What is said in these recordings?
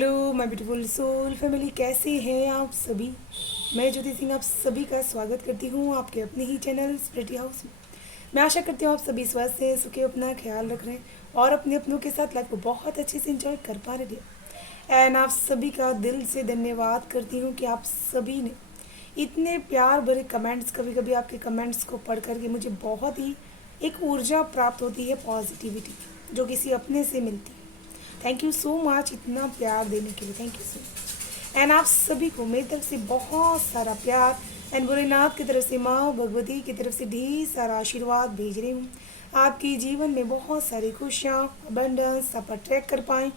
Hello my beautiful soul family, कैसे हैं आप सभी। मैं ज्योति सिंह आप सभी का स्वागत करती हूँ आपके अपने ही चैनल स्प्रिटी हाउस में। मैं आशा करती हूँ आप सभी स्वस्थ हैं, सुखी, अपना ख्याल रख रहे हैं और अपने अपनों के साथ लाइफ को बहुत अच्छे से इंजॉय कर पा रहे हैं। एंड आप सभी का दिल से धन्यवाद करती हूँ कि आप सभी ने इतने प्यार भरे कमेंट्स, कभी कभी आपके कमेंट्स को पढ़ करके मुझे बहुत ही एक ऊर्जा प्राप्त होती है, पॉजिटिविटी जो किसी अपने से मिलती है। थैंक यू सो मच इतना प्यार देने के लिए, thank you so much. And आप सभी को मेरी तरफ से बहुत सारा प्यार एंड भोलेनाथ की तरफ से, माँ भगवती की तरफ से ढेर सारा आशीर्वाद भेज रही हूँ। आपके जीवन में बहुत सारी खुशियाँ, अबंडेंस आप अट्रैक्ट कर पाएँ,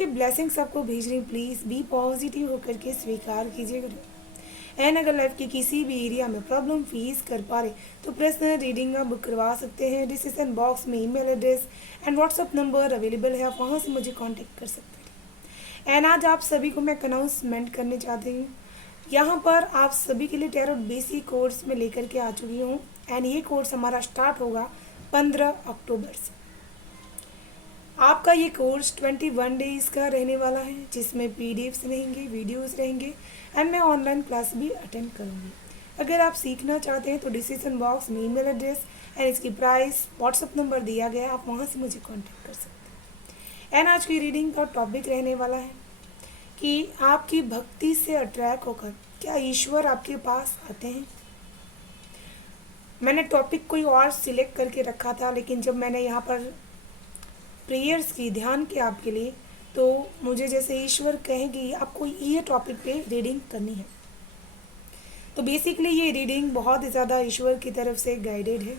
ये ब्लेसिंग्स आपको भेज रही हूँ। प्लीज़ बी पॉजिटिव होकर के स्वीकार कीजिएगा। एंड अगर लाइफ के किसी भी एरिया में प्रॉब्लम फेस कर पा रहे तो पर्सनल रीडिंग आप बुक करवा सकते हैं। डिस्क्रिप्शन बॉक्स में email address and WhatsApp number available है, आप वहाँ से मुझे कांटेक्ट कर सकते हैं। एंड आज आप सभी को मैं एक अनाउंसमेंट करने चाहती हूँ। यहाँ पर आप सभी के लिए टैरोट बेसिक कोर्स में लेकर के आ चुकी हूँ। एंड ये कोर्स हमारा स्टार्ट होगा 15 अक्टूबर से। आपका ये कोर्स 21 डेज का रहने वाला है, जिसमें पीडीएफ्स रहेंगे, वीडियोस रहेंगे एंड मैं ऑनलाइन क्लास भी अटेंड करूँगी। अगर आप सीखना चाहते हैं तो डिस्क्रिप्शन बॉक्स में ईमेल एड्रेस एंड इसकी प्राइस, व्हाट्सअप नंबर दिया गया है, आप वहाँ से मुझे कांटेक्ट कर सकते हैं। एंड आज की रीडिंग का टॉपिक रहने वाला है कि आपकी भक्ति से अट्रैक्ट होकर क्या ईश्वर आपके पास आते हैं। मैंने टॉपिक कोई और सिलेक्ट करके रखा था, लेकिन जब मैंने यहाँ पर प्रेयर्स की, ध्यान के आपके लिए, तो मुझे जैसे ईश्वर कहें कि आपको ये टॉपिक पे रीडिंग करनी है। तो बेसिकली ये रीडिंग बहुत ही ज़्यादा ईश्वर की तरफ से गाइडेड है।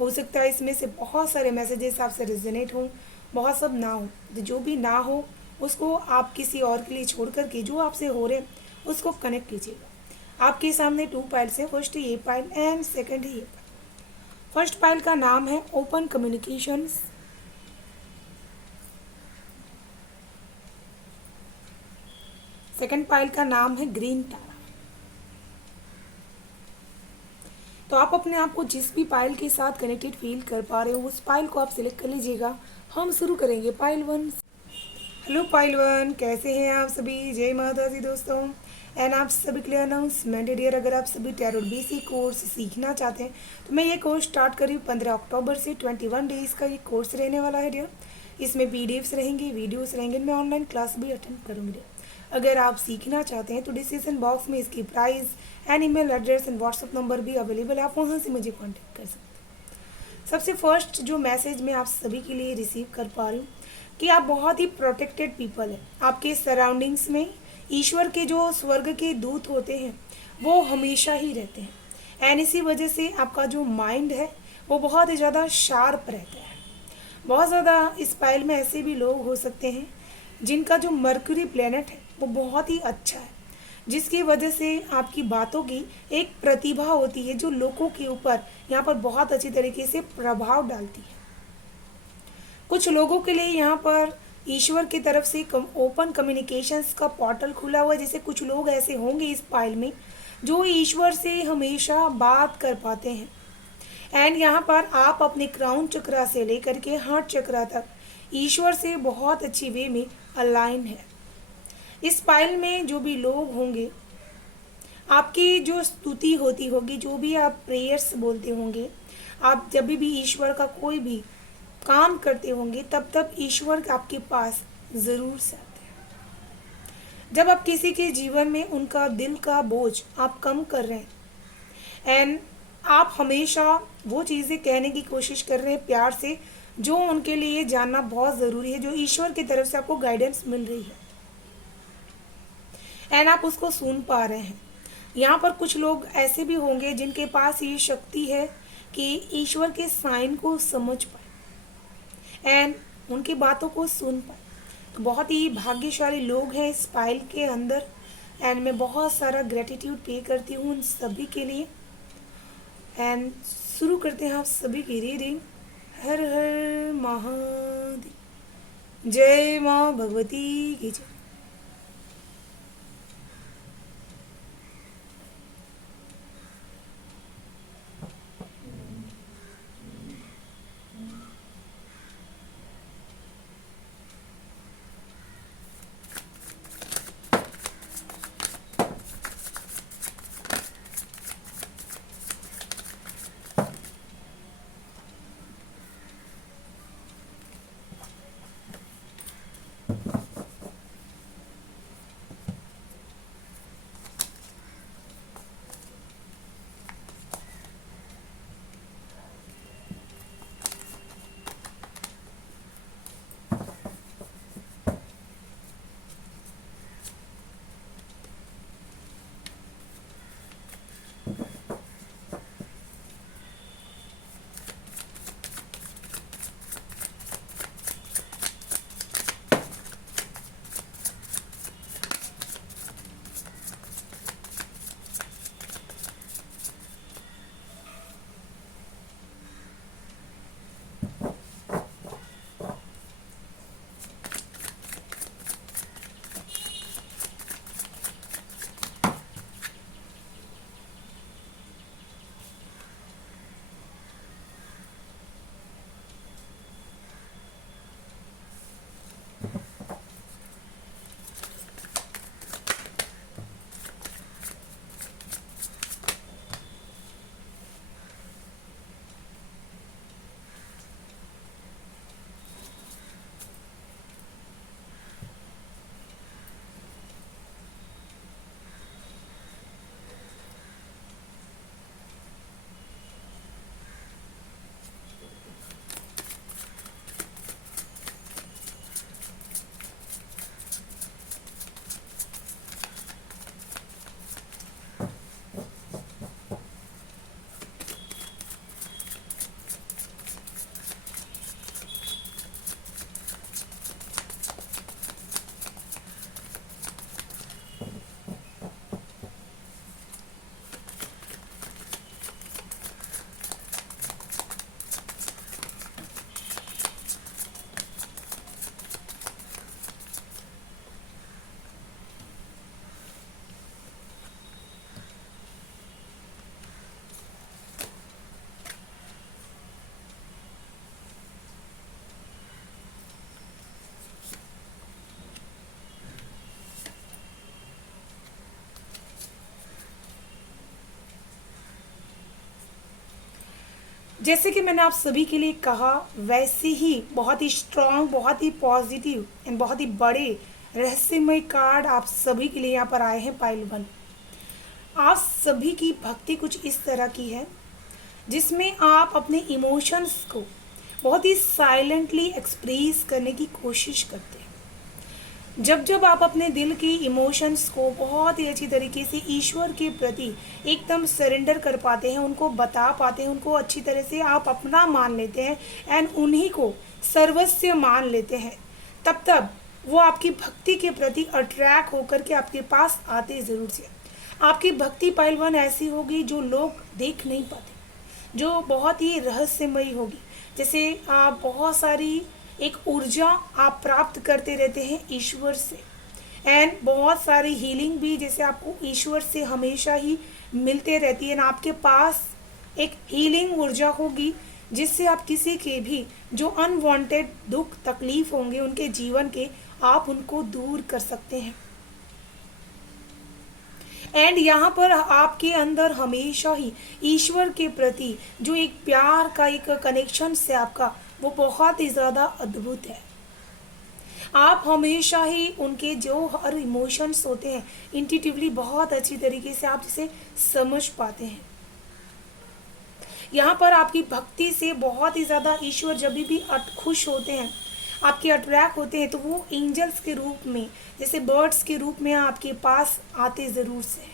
हो सकता है इसमें से बहुत सारे मैसेजेस आपसे रिजोनेट हों, बहुत सब ना हो। तो जो भी ना हो उसको आप किसी और के लिए छोड़ करके जो आपसे हो रहे उसको कनेक्ट कीजिएगा। आपके सामने 2 पाइल्स हैं, फर्स्ट ये पाइल एंड सेकेंड ये पाइल। फर्स्ट पाइल का नाम है ओपन कम्युनिकेशंस। सेकंड पाइल का नाम है ग्रीन तारा। तो आप अपने आप को जिस भी पाइल के साथ कनेक्टेड फील कर पा रहे हो उस पाइल को आप सिलेक्ट कर लीजिएगा। हम शुरू करेंगे पाइल 1। हेलो पाइल 1, कैसे हैं आप सभी। जय माता दी दोस्तों। एंड आप सभी के लिए अनाउंसमेंट डियर, अगर आप सभी टैरोट बेसिक कोर्स सीखना चाहते हैं तो मैं ये कोर्स स्टार्ट करी 15 अक्टूबर से। 21 डेज का ये कोर्स रहने वाला है डियर। इसमें पीडीएफ्स रहेंगे, वीडियोस रहेंगे, मैं ऑनलाइन क्लास भी अटेंड करूँगी डियर। अगर आप सीखना चाहते हैं तो डिस्क्रिप्शन बॉक्स में इसकी price and email address and WhatsApp number भी अवेलेबल है, आप वहाँ से मुझे कॉन्टेक्ट कर सकते हैं। सबसे फर्स्ट जो मैसेज मैं आप सभी के लिए रिसीव कर पा रही हूँ कि आप बहुत ही प्रोटेक्टेड पीपल हैं। आपके सराउंडिंग्स में ईश्वर के जो स्वर्ग के दूत होते हैं वो हमेशा ही रहते हैं। एंड इसी वजह से आपका जो माइंड है वो बहुत ही ज़्यादा शार्प रहता है। बहुत ज़्यादा इस पाइल में ऐसे भी लोग हो सकते हैं जिनका जो मर्क्यूरी प्लेनेट है वो बहुत ही अच्छा है, जिसकी वजह से आपकी बातों की एक प्रतिभा होती है जो लोगों के ऊपर यहाँ पर बहुत अच्छी तरीके से प्रभाव डालती है। कुछ लोगों के लिए यहाँ पर ईश्वर की तरफ से ओपन कम्युनिकेशंस का पोर्टल खुला हुआ है। जैसे कुछ लोग ऐसे होंगे इस पाइल में जो ईश्वर से हमेशा बात कर पाते हैं। एंड यहाँ पर आप अपने क्राउन चक्रा से लेकर के हार्ट चक्रा तक ईश्वर से बहुत अच्छी वे में अलाइन है। इस पाइल में जो भी लोग होंगे, आपकी जो स्तुति होती होगी, जो भी आप प्रेयर्स बोलते होंगे, आप जब भी ईश्वर का कोई भी काम करते होंगे तब तब ईश्वर आपके पास ज़रूर से आते हैं। जब आप किसी के जीवन में उनका दिल का बोझ आप कम कर रहे हैं एंड आप हमेशा वो चीज़ें कहने की कोशिश कर रहे हैं प्यार से जो उनके लिए जानना बहुत ज़रूरी है, जो ईश्वर की तरफ से आपको गाइडेंस मिल रही है एंड आप उसको सुन पा रहे हैं। यहाँ पर कुछ लोग ऐसे भी होंगे जिनके पास ये शक्ति है कि ईश्वर के साइन को समझ पाए एंड उनकी बातों को सुन पाए। तो बहुत ही भाग्यशाली लोग हैं इस पाइल के अंदर एंड मैं बहुत सारा ग्रेटिट्यूड पे करती हूँ उन सभी के लिए। एंड शुरू करते हैं आप सभी की रीडिंग। हर हर महादेव, जय माँ भगवती की जय। जैसे कि मैंने आप सभी के लिए कहा, वैसे ही बहुत ही स्ट्रांग, बहुत ही पॉजिटिव एंड बहुत ही बड़े रहस्यमय कार्ड आप सभी के लिए यहाँ पर आए हैं पाइल वन। आप सभी की भक्ति कुछ इस तरह की है जिसमें आप अपने इमोशंस को बहुत ही साइलेंटली एक्सप्रेस करने की कोशिश करते हैं। जब जब आप अपने दिल के इमोशंस को बहुत ही अच्छी तरीके से ईश्वर के प्रति एकदम सरेंडर कर पाते हैं, उनको बता पाते हैं, उनको अच्छी तरह से आप अपना मान लेते हैं एंड उन्हीं को सर्वस्व मान लेते हैं, तब तब वो आपकी भक्ति के प्रति अट्रैक्ट होकर के आपके पास आते ज़रूर से। आपकी भक्ति पहलवान ऐसी होगी जो लोग देख नहीं पाते, जो बहुत ही रहस्यमयी होगी। जैसे आप बहुत सारी एक ऊर्जा आप प्राप्त करते रहते हैं ईश्वर से, एंड बहुत सारी हीलिंग भी जैसे आपको ईश्वर से हमेशा ही मिलते रहती है ना। आपके पास एक हीलिंग ऊर्जा होगी जिससे आप किसी के भी जो अनवांटेड दुख तकलीफ होंगे उनके जीवन के, आप उनको दूर कर सकते हैं। एंड यहाँ पर आपके अंदर हमेशा ही ईश्वर के प्रति जो एक प्यार का एक कनेक्शन से आपका, वो बहुत ही ज़्यादा अद्भुत है। आप हमेशा ही उनके जो हर इमोशंस होते हैं इंट्यूटिवली बहुत अच्छी तरीके से आप जिसे समझ पाते हैं। यहाँ पर आपकी भक्ति से बहुत ही ज़्यादा ईश्वर जब भी खुश होते हैं, आपके अट्रैक्ट होते हैं, तो वो एंजल्स के रूप में, जैसे बर्ड्स के रूप में आपके पास आते ज़रूर से हैं।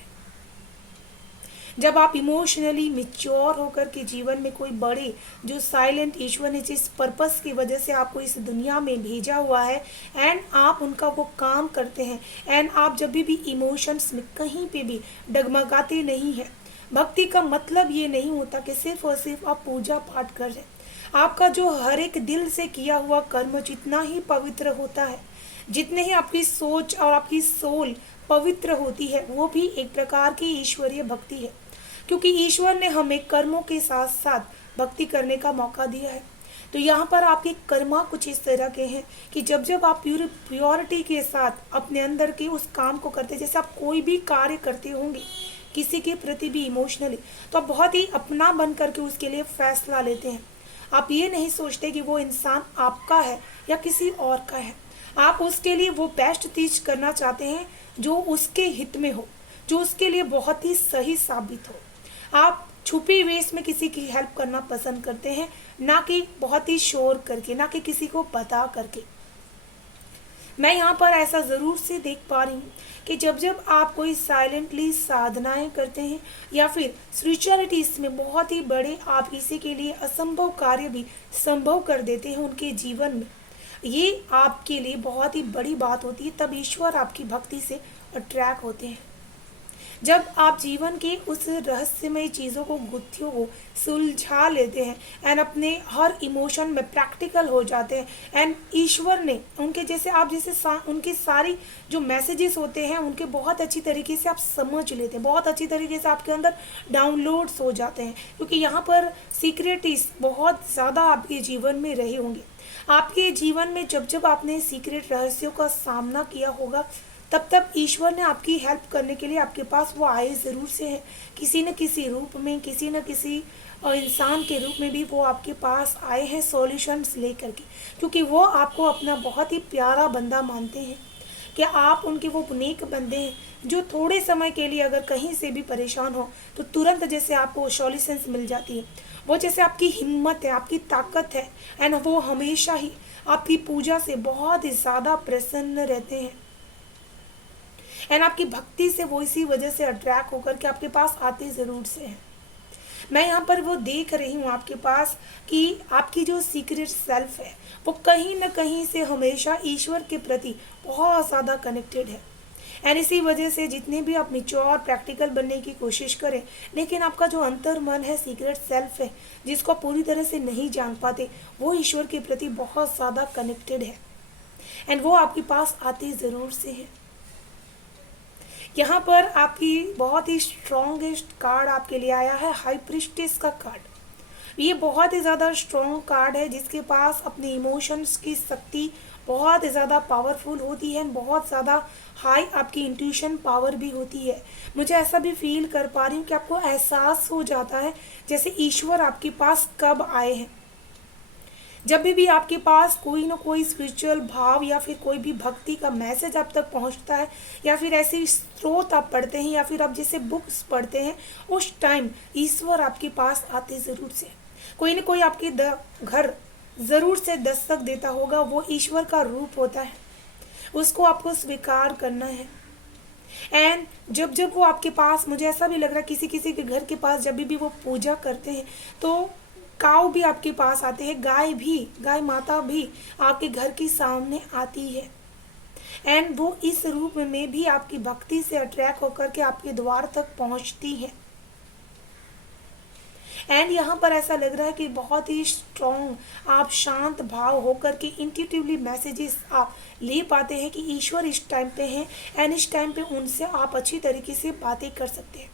जब आप इमोशनली मिच्योर होकर के जीवन में कोई बड़े जो साइलेंट ईश्वर ने जिस पर्पस की वजह से आपको इस दुनिया में भेजा हुआ है एंड आप उनका वो काम करते हैं, एंड आप जब भी इमोशंस में कहीं पे भी डगमगाते नहीं हैं। भक्ति का मतलब ये नहीं होता कि सिर्फ और सिर्फ आप पूजा पाठ कर रहे हैं। आपका जो हर एक दिल से किया हुआ कर्म जितना ही पवित्र होता है, जितने ही आपकी सोच और आपकी सोल पवित्र होती है, वो भी एक प्रकार की ईश्वरीय भक्ति है। क्योंकि ईश्वर ने हमें कर्मों के साथ साथ भक्ति करने का मौका दिया है। तो यहाँ पर आपके कर्मा कुछ इस तरह के हैं कि जब जब आप प्योरिटी के साथ अपने अंदर के उस काम को करते, जैसे आप कोई भी कार्य करते होंगे किसी के प्रति भी इमोशनली, तो आप बहुत ही अपना बन करके उसके लिए फैसला लेते हैं। आप ये नहीं सोचते कि वो इंसान आपका है या किसी और का है। आप उसके लिए वो बेस्ट चीज करना चाहते हैं जो उसके हित में हो, जो उसके लिए बहुत ही सही साबित हो। आप छुपी वेश में किसी की हेल्प करना पसंद करते हैं, ना कि बहुत ही शोर करके, ना कि किसी को बता करके। मैं यहाँ पर ऐसा ज़रूर से देख पा रही हूँ कि जब जब आप कोई साइलेंटली साधनाएं करते हैं या फिर स्पिरिचुअलिटीज में बहुत ही बड़े आप किसी के लिए असंभव कार्य भी संभव कर देते हैं उनके जीवन में, ये आपके लिए बहुत ही बड़ी बात होती है। तब ईश्वर आपकी भक्ति से अट्रैक्ट होते हैं। जब आप जीवन के उस रहस्यमय चीज़ों को, गुत्थियों को सुलझा लेते हैं एंड अपने हर इमोशन में प्रैक्टिकल हो जाते हैं, एंड ईश्वर ने उनके जैसे आप जैसे उनकी सारी जो मैसेजेस होते हैं उनके बहुत अच्छी तरीके से आप समझ लेते हैं, बहुत अच्छी तरीके से आपके अंदर डाउनलोड्स हो जाते हैं। क्योंकि यहाँ पर सीक्रेटिस बहुत ज़्यादा आपके जीवन में रहे होंगे। आपके जीवन में जब जब आपने सीक्रेट रहस्यों का सामना किया होगा, तब तब ईश्वर ने आपकी हेल्प करने के लिए आपके पास वो आए ज़रूर से हैं, किसी न किसी रूप में, किसी न किसी इंसान के रूप में भी वो आपके पास आए हैं सॉल्यूशंस लेकर के। क्योंकि वो आपको अपना बहुत ही प्यारा बंदा मानते हैं कि आप उनके वो नेक बंदे हैं जो थोड़े समय के लिए अगर कहीं से भी परेशान हो तो तुरंत जैसे आपको सॉल्यूशंस मिल जाती है। वो जैसे आपकी हिम्मत है, आपकी ताकत है, एंड वो हमेशा ही आपकी पूजा से बहुत ही ज़्यादा प्रसन्न रहते हैं, एंड आपकी भक्ति से वो इसी वजह से अट्रैक्ट होकर के आपके पास आते ज़रूर से हैं। मैं यहाँ पर वो देख रही हूँ आपके पास कि आपकी जो सीक्रेट सेल्फ है वो कहीं ना कहीं से हमेशा ईश्वर के प्रति बहुत ज़्यादा कनेक्टेड है, एंड इसी वजह से जितने भी आप मिच्योर प्रैक्टिकल बनने की कोशिश करें, लेकिन आपका जो अंतर मन है, सीक्रेट सेल्फ है, जिसको पूरी तरह से नहीं जान पाते, वो ईश्वर के प्रति बहुत ज़्यादा कनेक्टेड है, एंड वो आपके पास आते ज़रूर से है। यहाँ पर आपकी बहुत ही स्ट्रॉन्गेस्ट कार्ड आपके लिए आया है हाई प्रिस्टेस का कार्ड। ये बहुत ही ज़्यादा स्ट्रॉन्ग कार्ड है जिसके पास अपने इमोशंस की शक्ति बहुत ज़्यादा पावरफुल होती है, बहुत ज़्यादा हाई आपकी इंट्यूशन पावर भी होती है। मुझे ऐसा भी फील कर पा रही हूँ कि आपको एहसास हो जाता है जैसे ईश्वर आपके पास कब आए हैं। जब भी आपके पास कोई ना कोई स्पिरिचुअल भाव या फिर कोई भी भक्ति का मैसेज आप तक पहुंचता है, या फिर ऐसी स्रोत आप पढ़ते हैं, या फिर आप जैसे बुक्स पढ़ते हैं, उस टाइम ईश्वर आपके पास आते ज़रूर से। कोई ना कोई आपके घर ज़रूर से दस्तक देता होगा। वो ईश्वर का रूप होता है, उसको आपको स्वीकार करना है। एंड जब जब वो आपके पास, मुझे ऐसा भी लग रहा है किसी किसी के घर के पास जब भी वो पूजा करते हैं तो काऊ भी आपके पास आते हैं, गाय भी, गाय माता भी आपके घर के सामने आती है। एंड वो इस रूप में भी आपकी भक्ति से अट्रैक्ट होकर के आपके द्वार तक पहुंचती है। एंड यहाँ पर ऐसा लग रहा है कि बहुत ही स्ट्रॉन्ग आप शांत भाव होकर के इंट्यूटिवली मैसेजेस आप ले पाते हैं कि ईश्वर इस टाइम पे हैं, एंड इस टाइम पे उनसे आप अच्छी तरीके से बातें कर सकते हैं।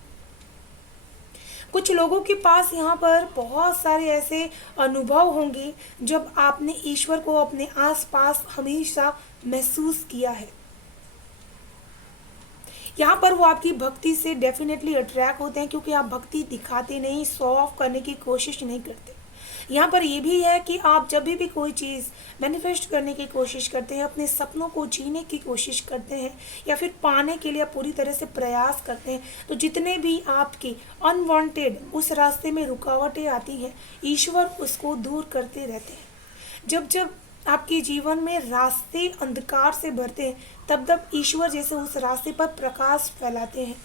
कुछ लोगों के पास यहाँ पर बहुत सारे ऐसे अनुभव होंगे जब आपने ईश्वर को अपने आसपास हमेशा महसूस किया है। यहाँ पर वो आपकी भक्ति से डेफिनेटली अट्रैक्ट होते हैं, क्योंकि आप भक्ति दिखाते नहीं, शो ऑफ करने की कोशिश नहीं करते। यहाँ पर ये भी है कि आप जब भी कोई चीज़ मैनिफेस्ट करने की कोशिश करते हैं, अपने सपनों को जीने की कोशिश करते हैं, या फिर पाने के लिए पूरी तरह से प्रयास करते हैं, तो जितने भी आपके अनवांटेड उस रास्ते में रुकावटें आती हैं, ईश्वर उसको दूर करते रहते हैं। जब जब आपके जीवन में रास्ते अंधकार से भरते हैं, तब तब ईश्वर जैसे उस रास्ते पर प्रकाश फैलाते हैं।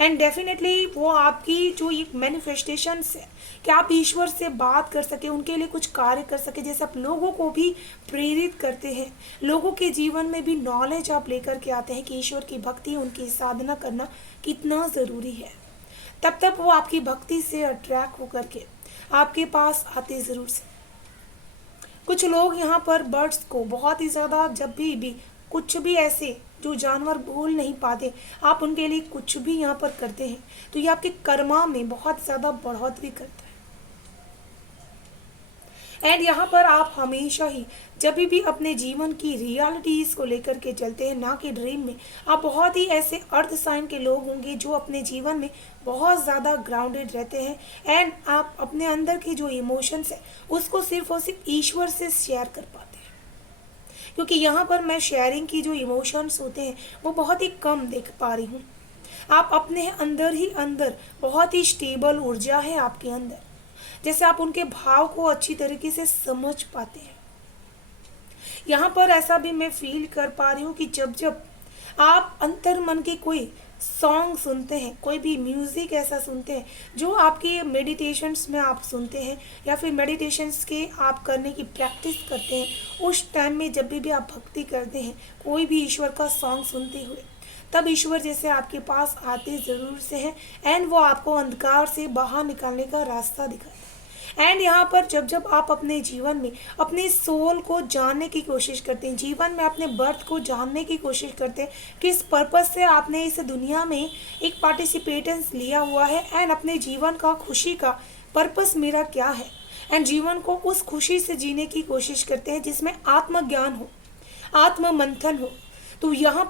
एंड डेफिनेटली वो आपकी जो एक मैनिफेस्टेशन है कि आप ईश्वर से बात कर सके, उनके लिए कुछ कार्य कर सके, जैसे आप लोगों को भी प्रेरित करते हैं, लोगों के जीवन में भी नॉलेज आप लेकर के आते हैं कि ईश्वर की भक्ति, उनकी साधना करना कितना ज़रूरी है। तब तक वो आपकी भक्ति से अट्रैक्ट होकर के आपके पास आते ज़रूर से। कुछ लोग यहाँ पर बर्ड्स को बहुत ही ज़्यादा, जब भी कुछ भी ऐसे जो जानवर बोल नहीं पाते, आप उनके लिए कुछ भी यहाँ पर करते हैं तो ये आपके कर्मा में बहुत ज़्यादा बढ़ोतरी करता है। एंड यहाँ पर आप हमेशा ही जब भी अपने जीवन की रियलिटीज़ को लेकर के चलते हैं, ना कि ड्रीम में, आप बहुत ही ऐसे अर्थ साइन के लोग होंगे जो अपने जीवन में बहुत ज़्यादा ग्राउंडेड रहते हैं। एंड आप अपने अंदर के जो इमोशंस है उसको सिर्फ और सिर्फ ईश्वर से शेयर कर पाते हैं, क्योंकि यहाँ पर मैं शेयरिंग की जो इमोशंस होते हैं वो बहुत ही कम देख पा रही हूँ। आप अपने अंदर ही अंदर बहुत ही स्टेबल ऊर्जा है आपके अंदर, जैसे आप उनके भाव को अच्छी तरीके से समझ पाते हैं। यहाँ पर ऐसा भी मैं फील कर पा रही हूँ कि जब जब आप अंतर मन के कोई सॉन्ग सुनते हैं, कोई भी म्यूज़िक ऐसा सुनते हैं जो आपके मेडिटेशंस में आप सुनते हैं, या फिर मेडिटेशंस के आप करने की प्रैक्टिस करते हैं, उस टाइम में जब भी आप भक्ति करते हैं, कोई भी ईश्वर का सॉन्ग सुनते हुए, तब ईश्वर जैसे आपके पास आते ज़रूर से हैं। एंड वो आपको अंधकार से बाहर निकालने का रास्ता दिखाते हैं। एंड यहाँ पर जब जब आप अपने जीवन में अपने सोल को जानने की कोशिश करते हैं, जीवन में अपने बर्थ को जानने की कोशिश करते हैं, किस पर्पस से आपने इस दुनिया में एक पार्टिसिपेटेंस लिया हुआ है, एंड अपने जीवन का खुशी का पर्पस मेरा क्या है, एंड जीवन को उस खुशी से जीने की कोशिश करते हैं जिसमें आत्मज्ञान हो, आत्म मंथन हो। तो यहाँ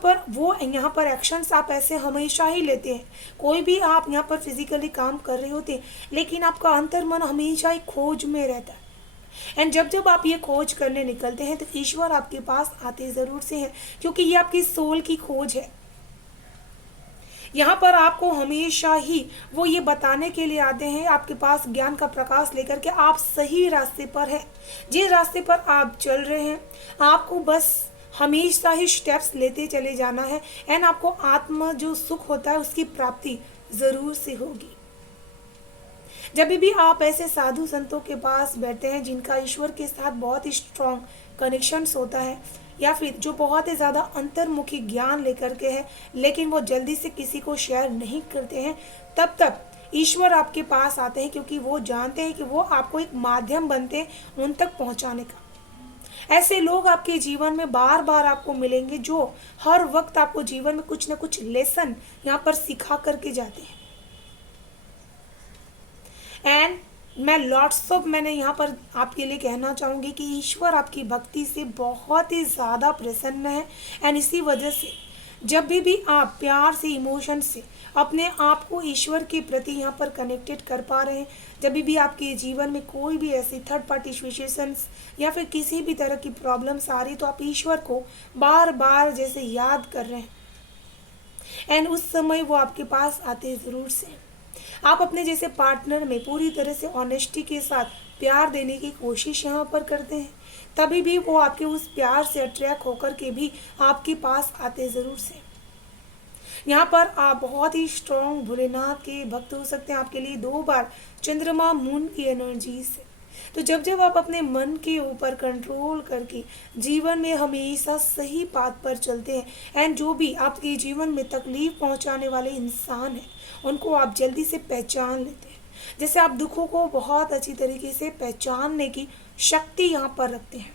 पर एक्शंस आप ऐसे हमेशा ही लेते हैं। कोई भी आप यहाँ पर फिजिकली काम कर रहे होते हैं, लेकिन आपका अंतर मन हमेशा ही खोज में रहता है। एंड जब जब आप ये खोज करने निकलते हैं तो ईश्वर आपके पास आते ज़रूर से हैं, क्योंकि ये आपकी सोल की खोज है। यहाँ पर आपको हमेशा ही वो ये बताने के लिए आते हैं, आपके पास ज्ञान का प्रकाश लेकर के आप सही रास्ते पर हैं। जिस रास्ते पर आप चल रहे हैं, आपको बस हमेशा ही स्टेप्स लेते चले जाना है, एंड आपको आत्मा जो सुख होता है उसकी प्राप्ति ज़रूर से होगी। जब भी आप ऐसे साधु संतों के पास बैठते हैं जिनका ईश्वर के साथ बहुत ही स्ट्रॉन्ग कनेक्शंस होता है, या फिर जो बहुत ही ज़्यादा अंतर्मुखी ज्ञान लेकर के है, लेकिन वो जल्दी से किसी को शेयर नहीं करते हैं, तब ईश्वर आपके पास आते हैं, क्योंकि वो जानते हैं कि वो आपको एक माध्यम बनते हैं उन तक पहुंचाने का। ऐसे लोग आपके जीवन में बार बार आपको मिलेंगे जो हर वक्त आपको जीवन में कुछ ना कुछ लेसन यहाँ पर सिखा करके जाते हैं। एंड मैं लॉट्स ऑफ मैंने यहाँ पर आपके लिए कहना चाहूँगी कि ईश्वर आपकी भक्ति से बहुत ही ज़्यादा प्रसन्न है। एंड इसी वजह से जब भी आप प्यार से, इमोशन से अपने आप को ईश्वर के प्रति यहाँ पर कनेक्टेड कर पा रहे हैं, जब भी आपके जीवन में कोई भी ऐसी थर्ड पार्टी सिचुएशंस या फिर किसी भी तरह की प्रॉब्लम्स आ रही, तो आप ईश्वर को बार बार जैसे याद कर रहे हैं, एंड उस समय वो आपके पास आते ज़रूर से। आप अपने जैसे पार्टनर में पूरी तरह से ऑनेस्टी के साथ प्यार देने की कोशिश यहाँ पर करते हैं, तभी भी वो आपके उस प्यार से अट्रैक्ट होकर के भी आपके पास आते ज़रूर से। यहाँ पर आप बहुत ही स्ट्रॉन्ग भोलेनाथ के भक्त हो सकते हैं। आपके लिए 2 बार चंद्रमा मून की एनर्जी से, तो जब आप अपने मन के ऊपर कंट्रोल करके जीवन में हमेशा सही पाथ पर चलते हैं, एंड जो भी आपके जीवन में तकलीफ पहुंचाने वाले इंसान हैं उनको आप जल्दी से पहचान लेते हैं। जैसे आप दुखों को बहुत अच्छी तरीके से पहचानने की शक्ति यहाँ पर रखते हैं।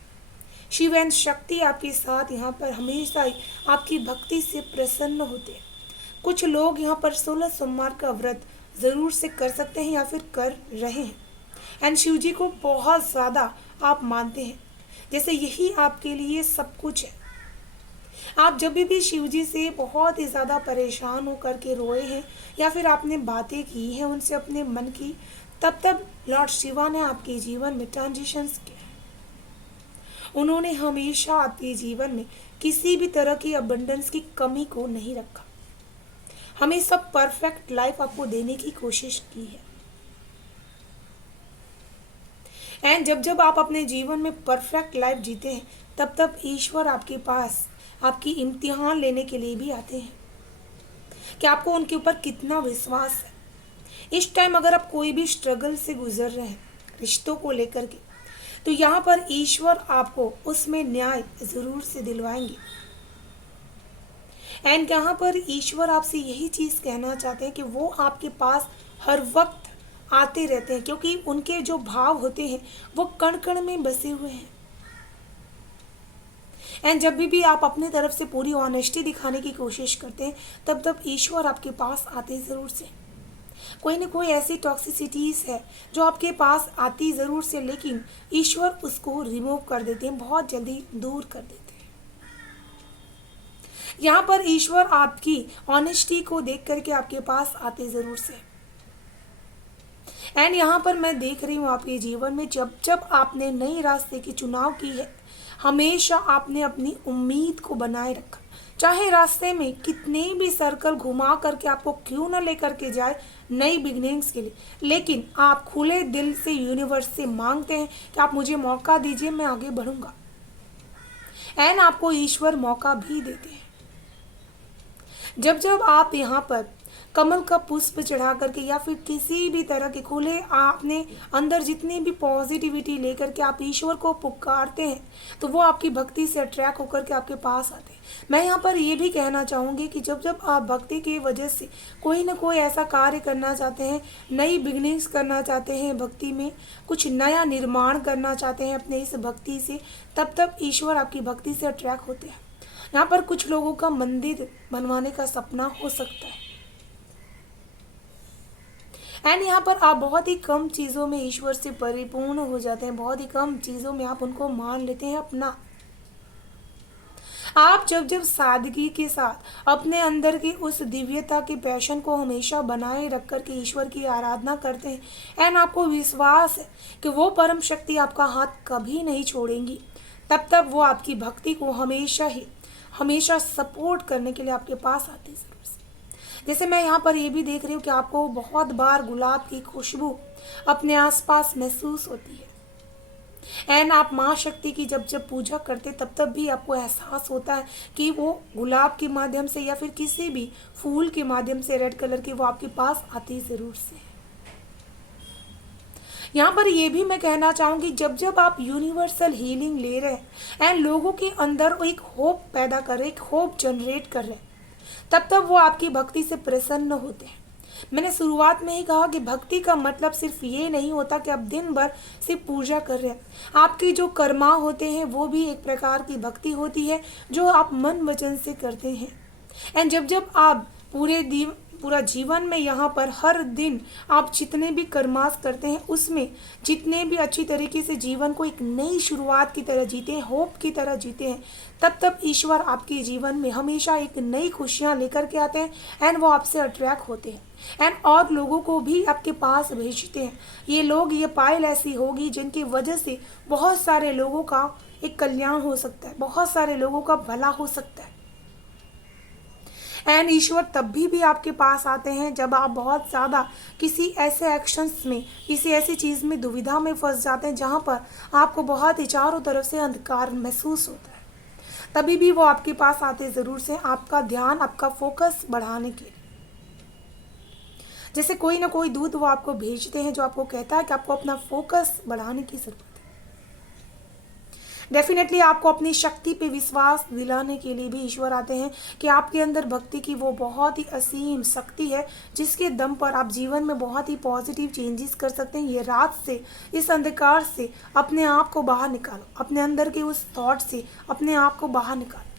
शिव एंड शक्ति आपके साथ यहाँ पर हमेशा ही आपकी भक्ति से प्रसन्न होते हैं। कुछ लोग यहाँ पर 16 सोमवार का व्रत ज़रूर से कर सकते हैं या फिर कर रहे हैं, एंड शिव जी को बहुत ज़्यादा आप मानते हैं, जैसे यही आपके लिए सब कुछ है। आप जब भी शिव जी से बहुत ही ज़्यादा परेशान होकर के रोए हैं या फिर आपने बातें की हैं उनसे अपने मन की, तब लॉर्ड शिवा ने आपके जीवन में ट्रांजिशंस किए। उन्होंने हमेशा आपके जीवन में किसी भी तरह की अबंडेंस की कमी को नहीं रखा, हमेशा परफेक्ट लाइफ आपको देने की कोशिश की है। एंड जब आप अपने जीवन में परफेक्ट लाइफ जीते हैं, तब ईश्वर आपके पास आपकी इम्तिहान लेने के लिए भी आते हैं कि आपको उनके ऊपर कितना विश्वास है। इस टाइम अगर आप कोई भी स्ट्रगल से गुजर रहे हैं रिश्तों को लेकर के, तो यहाँ पर ईश्वर आपको उसमें न्याय ज़रूर से दिलवाएंगे। एंड यहाँ पर ईश्वर आपसे यही चीज़ कहना चाहते हैं कि वो आपके पास हर वक्त आते रहते हैं, क्योंकि उनके जो भाव होते हैं वो कण कण में बसे हुए हैं। एंड जब भी आप अपने तरफ से पूरी ऑनेस्टी दिखाने की कोशिश करते हैं, तब ईश्वर आपके पास आते ज़रूर से। कोई ना कोई ऐसी टॉक्सिसिटीज़ है जो आपके पास आती ज़रूर से, लेकिन ईश्वर उसको रिमूव कर देते हैं, बहुत जल्दी दूर कर देते हैं। यहाँ पर ईश्वर आपकी ऑनेस्टी को देख करके आपके पास आते ज़रूर से। एंड यहाँ पर मैं देख रही हूँ आपके जीवन में जब आपने नई रास्ते की चुनाव की है, हमेशा आपने अपनी उम्मीद को बनाए रखा, चाहे रास्ते में कितने भी सर्कल घुमा करके आपको क्यों न लेकर के जाए नई बिगनिंग्स के लिए, लेकिन आप खुले दिल से यूनिवर्स से मांगते हैं कि आप मुझे मौका दीजिए, मैं आगे बढ़ूंगा। एंड आपको ईश्वर मौका भी देते हैं। जब आप यहाँ पर कमल का पुष्प चढ़ा करके या फिर किसी भी तरह के खुले आपने अंदर जितनी भी पॉजिटिविटी लेकर के आप ईश्वर को पुकारते हैं, तो वो आपकी भक्ति से अट्रैक्ट होकर के आपके पास आते हैं। मैं यहाँ पर ये भी कहना चाहूँगी कि जब आप भक्ति की वजह से कोई ना कोई ऐसा कार्य करना चाहते हैं, नई बिगनिंग्स करना चाहते हैं, भक्ति में कुछ नया निर्माण करना चाहते हैं अपने इस भक्ति से, तब ईश्वर आपकी भक्ति से अट्रैक्ट होते हैं। यहाँ पर कुछ लोगों का मंदिर बनवाने का सपना हो सकता है, एंड यहाँ पर आप बहुत ही कम चीज़ों में ईश्वर से परिपूर्ण हो जाते हैं, बहुत ही कम चीज़ों में आप उनको मान लेते हैं अपना। आप जब सादगी के साथ अपने अंदर की उस दिव्यता के पैशन को हमेशा बनाए रख कर के ईश्वर की आराधना करते हैं, एंड आपको विश्वास है कि वो परम शक्ति आपका हाथ कभी नहीं छोड़ेंगी, तब वो आपकी भक्ति को हमेशा सपोर्ट करने के लिए आपके पास आते हैं। जैसे मैं यहाँ पर ये भी देख रही हूँ कि आपको बहुत बार गुलाब की खुशबू अपने आसपास महसूस होती है, एंड आप माँ शक्ति की जब पूजा करते तब भी आपको एहसास होता है कि वो गुलाब के माध्यम से या फिर किसी भी फूल के माध्यम से रेड कलर की वो आपके पास आती ज़रूर से। यहाँ पर ये भी मैं कहना चाहूँगी, जब आप यूनिवर्सल हीलिंग ले रहे हैं एंड लोगों के अंदर एक होप पैदा कर रहे, एक होप जनरेट कर रहे हैं, तब वो आपकी भक्ति से प्रसन्न होते हैं। मैंने शुरुआत में ही कहा कि भक्ति का मतलब सिर्फ ये नहीं होता कि आप दिन भर सिर्फ पूजा कर रहे हैं। आपके जो कर्मा होते हैं वो भी एक प्रकार की भक्ति होती है जो आप मन वचन से करते हैं। एंड जब आप पूरे पूरा जीवन में यहाँ पर हर दिन आप जितने भी कर्मास करते हैं उसमें जितने भी अच्छी तरीके से जीवन को एक नई शुरुआत की तरह जीते हैं, होप की तरह जीते हैं, तब तब ईश्वर आपके जीवन में हमेशा एक नई खुशियाँ लेकर के आते हैं एंड वो आपसे अट्रैक्ट होते हैं एंड और लोगों को भी आपके पास भेजते हैं। ये लोग, ये पायल ऐसी होगी जिनकी वजह से बहुत सारे लोगों का एक कल्याण हो सकता है, बहुत सारे लोगों का भला हो सकता है। एंड ईश्वर तब भी आपके पास आते हैं जब आप बहुत ज़्यादा किसी ऐसे एक्शंस में, किसी ऐसी चीज़ में दुविधा में फंस जाते हैं जहाँ पर आपको बहुत ही चारों तरफ से अंधकार महसूस होता है, तभी भी वो आपके पास आते ज़रूर से आपका ध्यान, आपका फोकस बढ़ाने के लिए। जैसे कोई ना कोई दूत वो आपको भेजते हैं जो आपको कहता है कि आपको अपना फोकस बढ़ाने की ज़रूरत है। डेफिनेटली आपको अपनी शक्ति पे विश्वास दिलाने के लिए भी ईश्वर आते हैं कि आपके अंदर भक्ति की वो बहुत ही असीम शक्ति है जिसके दम पर आप जीवन में बहुत ही पॉजिटिव चेंजेस कर सकते हैं। ये रात से, इस अंधकार से अपने आप को बाहर निकालो, अपने अंदर के उस थॉट से अपने आप को बाहर निकालो,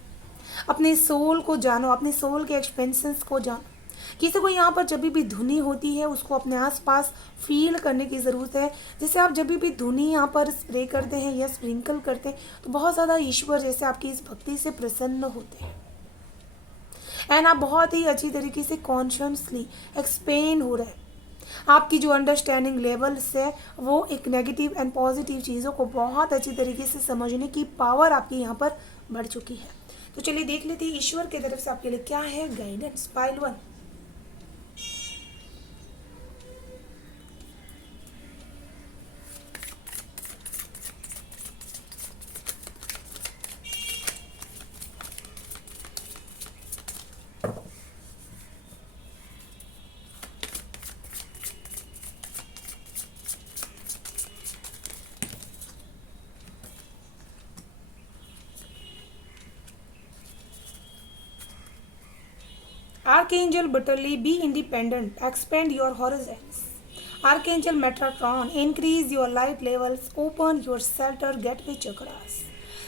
अपने सोल को जानो, अपने सोल के एक्सपेंशंस को जानो। किसी को यहाँ पर जब भी धुनी होती है उसको अपने आसपास फील करने की ज़रूरत है। जैसे आप जब भी धुनी यहाँ पर स्प्रे करते हैं या स्प्रिंकल करते हैं तो बहुत ज़्यादा ईश्वर जैसे आपकी इस भक्ति से प्रसन्न होते हैं एंड आप बहुत ही अच्छी तरीके से कॉन्शियसली एक्सपेंड हो रहे हैं। आपकी जो अंडरस्टैंडिंग लेवल्स है वो एक नेगेटिव एंड पॉजिटिव चीज़ों को बहुत अच्छी तरीके से समझने की पावर आपकी यहाँ पर बढ़ चुकी है। तो चलिए देख लेते हैं ईश्वर की तरफ से आपके लिए क्या है guidance. Pile 1, Archangel Butterly, be independent, expand your horizons. Archangel Metatron, increase your light levels, open your shelter gateway chakras.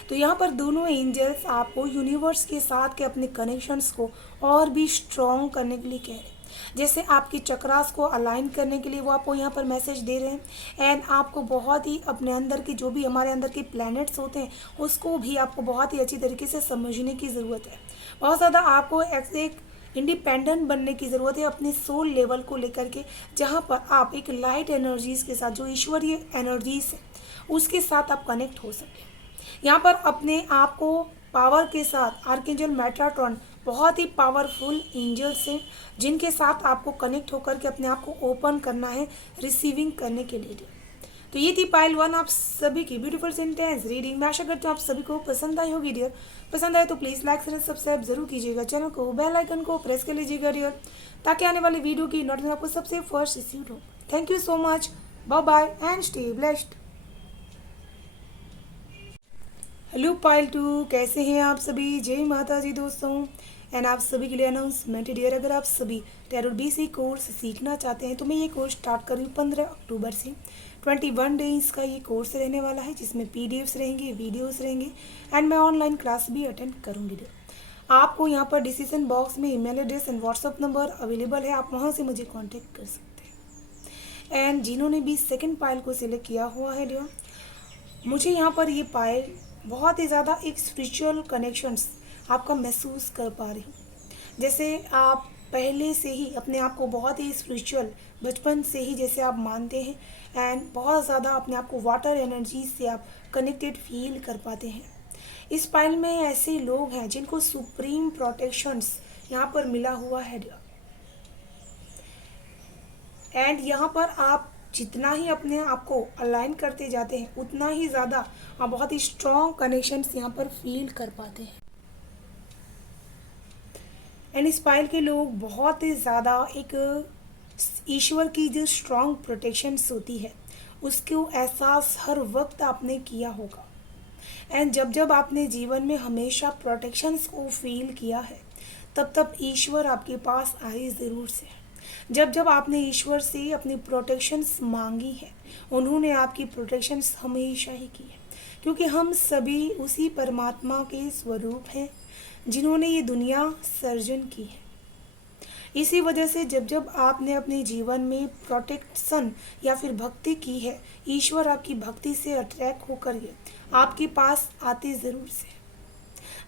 तो यहाँ पर दोनों एंजल्स आपको यूनिवर्स के साथ के अपने कनेक्शंस को और भी स्ट्रॉन्ग करने के लिए कह रहे हैं। जैसे आपकी चक्रास को अलाइन करने के लिए वो आपको यहाँ पर मैसेज दे रहे हैं एंड आपको बहुत ही अपने अंदर की जो भी हमारे अंदर के प्लैनेट्स होते हैं उसको भी आपको बहुत ही अच्छी तरीके से समझने की ज़रूरत है। बहुत ज़्यादा आपको एक इंडिपेंडेंट बनने की ज़रूरत है अपने सोल लेवल को लेकर के, जहाँ पर आप एक लाइट एनर्जीज़ के साथ, जो ईश्वरीय एनर्जीज़ है उसके साथ आप कनेक्ट हो सकें। यहाँ पर अपने आप को पावर के साथ आर्कएंजल मेटाट्रॉन बहुत ही पावरफुल एंजल्स हैं जिनके साथ आपको कनेक्ट होकर के अपने आप को ओपन करना है रिसीविंग करने के लिए। तो ये थी पाइल 1 आप सभी की ब्यूटीफुल सेंटेंस रीडिंग। मैं आशा करती हूँ आप सभी को पसंद आई होगी डियर। पसंद आए तो प्लीज़ लाइक शेयर सब्सक्राइब जरूर कीजिएगा, चैनल को बेल आइकन को प्रेस कर लीजिएगा डियर, ताकि आने वाली वीडियो की नोटिफिकेशन आपको सबसे फर्स्ट रिसीव हो। Thank you so much, bye bye and stay blessed. Hello पाइल 2, कैसे हैं आप सभी? जय माता जी दोस्तों। एंड आप सभी के लिए अनाउंसमेंट डियर, अगर आप सभी टैरोट BC कोर्स सीखना चाहते हैं तो मैं ये कोर्स स्टार्ट कर रही हूँ 15 अक्टूबर से। 21 डेज का ये कोर्स रहने वाला है जिसमें PDFs रहेंगे, वीडियोस रहेंगे एंड मैं ऑनलाइन क्लास भी अटेंड करूँगी डियर। आपको यहाँ पर डिस्क्रिप्शन बॉक्स में email address and WhatsApp number available है, आप वहाँ से मुझे कॉन्टेक्ट कर सकते हैं। एंड जिन्होंने भी सेकेंड पाइल को सिलेक्ट किया हुआ है डियर, मुझे यहाँ पर ये पाइल बहुत ही ज़्यादा एक स्पिरिचुअल कनेक्शंस आपका महसूस कर पा रही हूँ। जैसे आप पहले से ही अपने आप को बहुत ही स्पिरिचुअल बचपन से ही जैसे आप मानते हैं एंड बहुत ज़्यादा अपने आप को वाटर एनर्जी से आप कनेक्टेड फील कर पाते हैं। इस पाइल में ऐसे लोग हैं जिनको सुप्रीम प्रोटेक्शंस यहाँ पर मिला हुआ है एंड यहाँ पर आप जितना ही अपने आप को अलाइन करते जाते हैं उतना ही ज़्यादा आप बहुत ही स्ट्रॉन्ग कनेक्शंस यहाँ पर फील कर पाते हैं। एंड इस पाइल के लोग बहुत ही ज़्यादा एक ईश्वर की जो स्ट्रॉन्ग प्रोटेक्शंस होती है उसको एहसास हर वक्त आपने किया होगा। एंड जब जब आपने जीवन में हमेशा प्रोटेक्शंस को फील किया है तब तब ईश्वर आपके पास आए ज़रूर से। जब जब आपने ईश्वर से अपनी प्रोटेक्शंस मांगी है उन्होंने आपकी प्रोटेक्शंस हमेशा ही की है, क्योंकि हम सभी उसी परमात्मा के स्वरूप हैं जिन्होंने ये दुनिया सर्जन की है। इसी वजह से जब जब आपने अपने जीवन में प्रोटेक्शन या फिर भक्ति की है, ईश्वर आपकी भक्ति से अट्रैक्ट होकर के आपके पास आते ज़रूर से।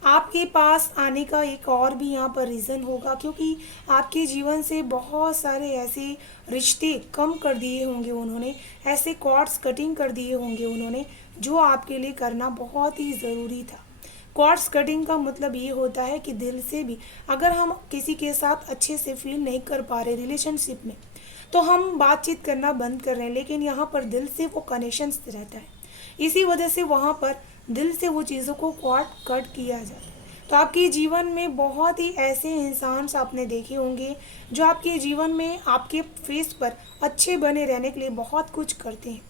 आपके पास आने का एक और भी यहाँ पर रीज़न होगा, क्योंकि आपके जीवन से बहुत सारे ऐसे रिश्ते कम कर दिए होंगे उन्होंने, ऐसे कॉर्ड्स कटिंग कर दिए होंगे उन्होंने, जो आपके लिए करना बहुत ही ज़रूरी था। कॉर्ड्स कटिंग का मतलब ये होता है कि दिल से भी अगर हम किसी के साथ अच्छे से फील नहीं कर पा रहे रिलेशनशिप में, तो हम बातचीत करना बंद कर रहे हैं, लेकिन यहाँ पर दिल से वो कनेक्शन रहता है। इसी वजह से वहाँ पर दिल से वो चीज़ों को कॉर्ड कट किया जाता है। तो आपके जीवन में बहुत ही ऐसे इंसान आपने देखे होंगे जो आपके जीवन में आपके फेस पर अच्छे बने रहने के लिए बहुत कुछ करते हैं,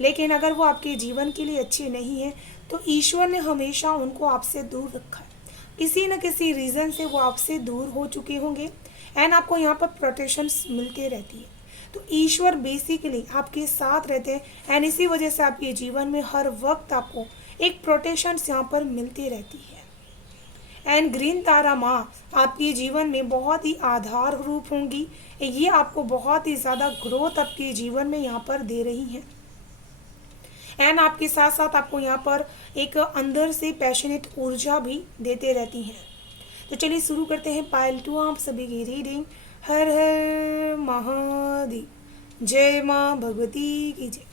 लेकिन अगर वो आपके जीवन के लिए अच्छे नहीं हैं, तो ईश्वर ने हमेशा उनको आपसे दूर रखा है। किसी न किसी रीज़न से वो आपसे दूर हो चुके होंगे एंड आपको यहाँ पर प्रोटेक्शंस मिलते रहती है। तो ईश्वर बेसिकली आपके साथ रहते हैं एंड इसी वजह से आपके जीवन में हर वक्त आपको एक प्रोटेक्शंस यहाँ पर मिलती रहती है। एंड ग्रीन तारा माँ आपके जीवन में बहुत ही आधार रूप होंगी। ये आपको बहुत ही ज़्यादा ग्रोथ आपके जीवन में यहाँ पर दे रही हैं एंड आपके साथ साथ आपको यहाँ पर एक अंदर से पैशनेट ऊर्जा भी देते रहती हैं। तो चलिए शुरू करते हैं पायल 2 आप सभी की रीडिंग। हर हर महादेव, जय माँ भगवती की जय।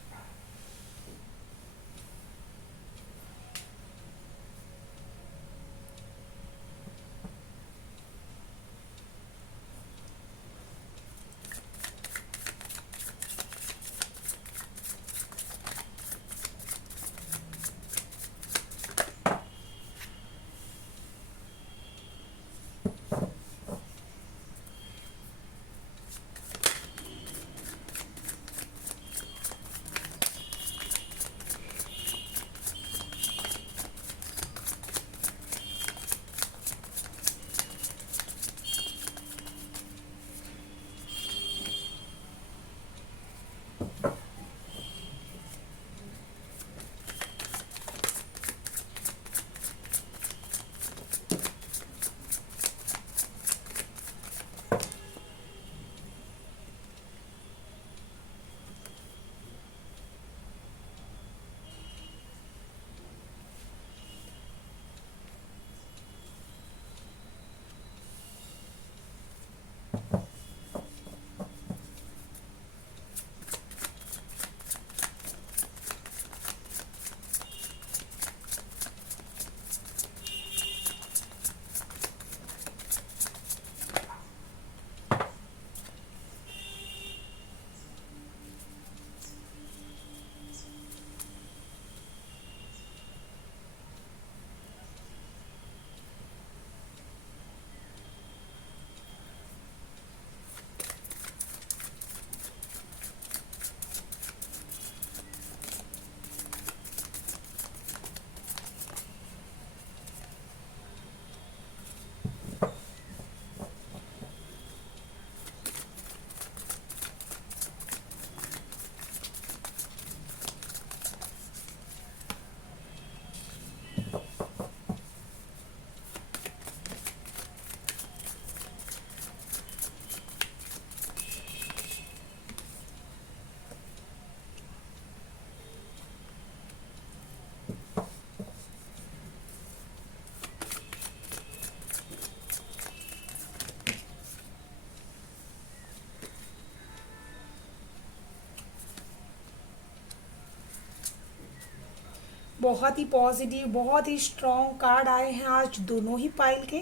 बहुत ही पॉजिटिव, बहुत ही स्ट्रॉन्ग कार्ड आए हैं आज दोनों ही पाइल के।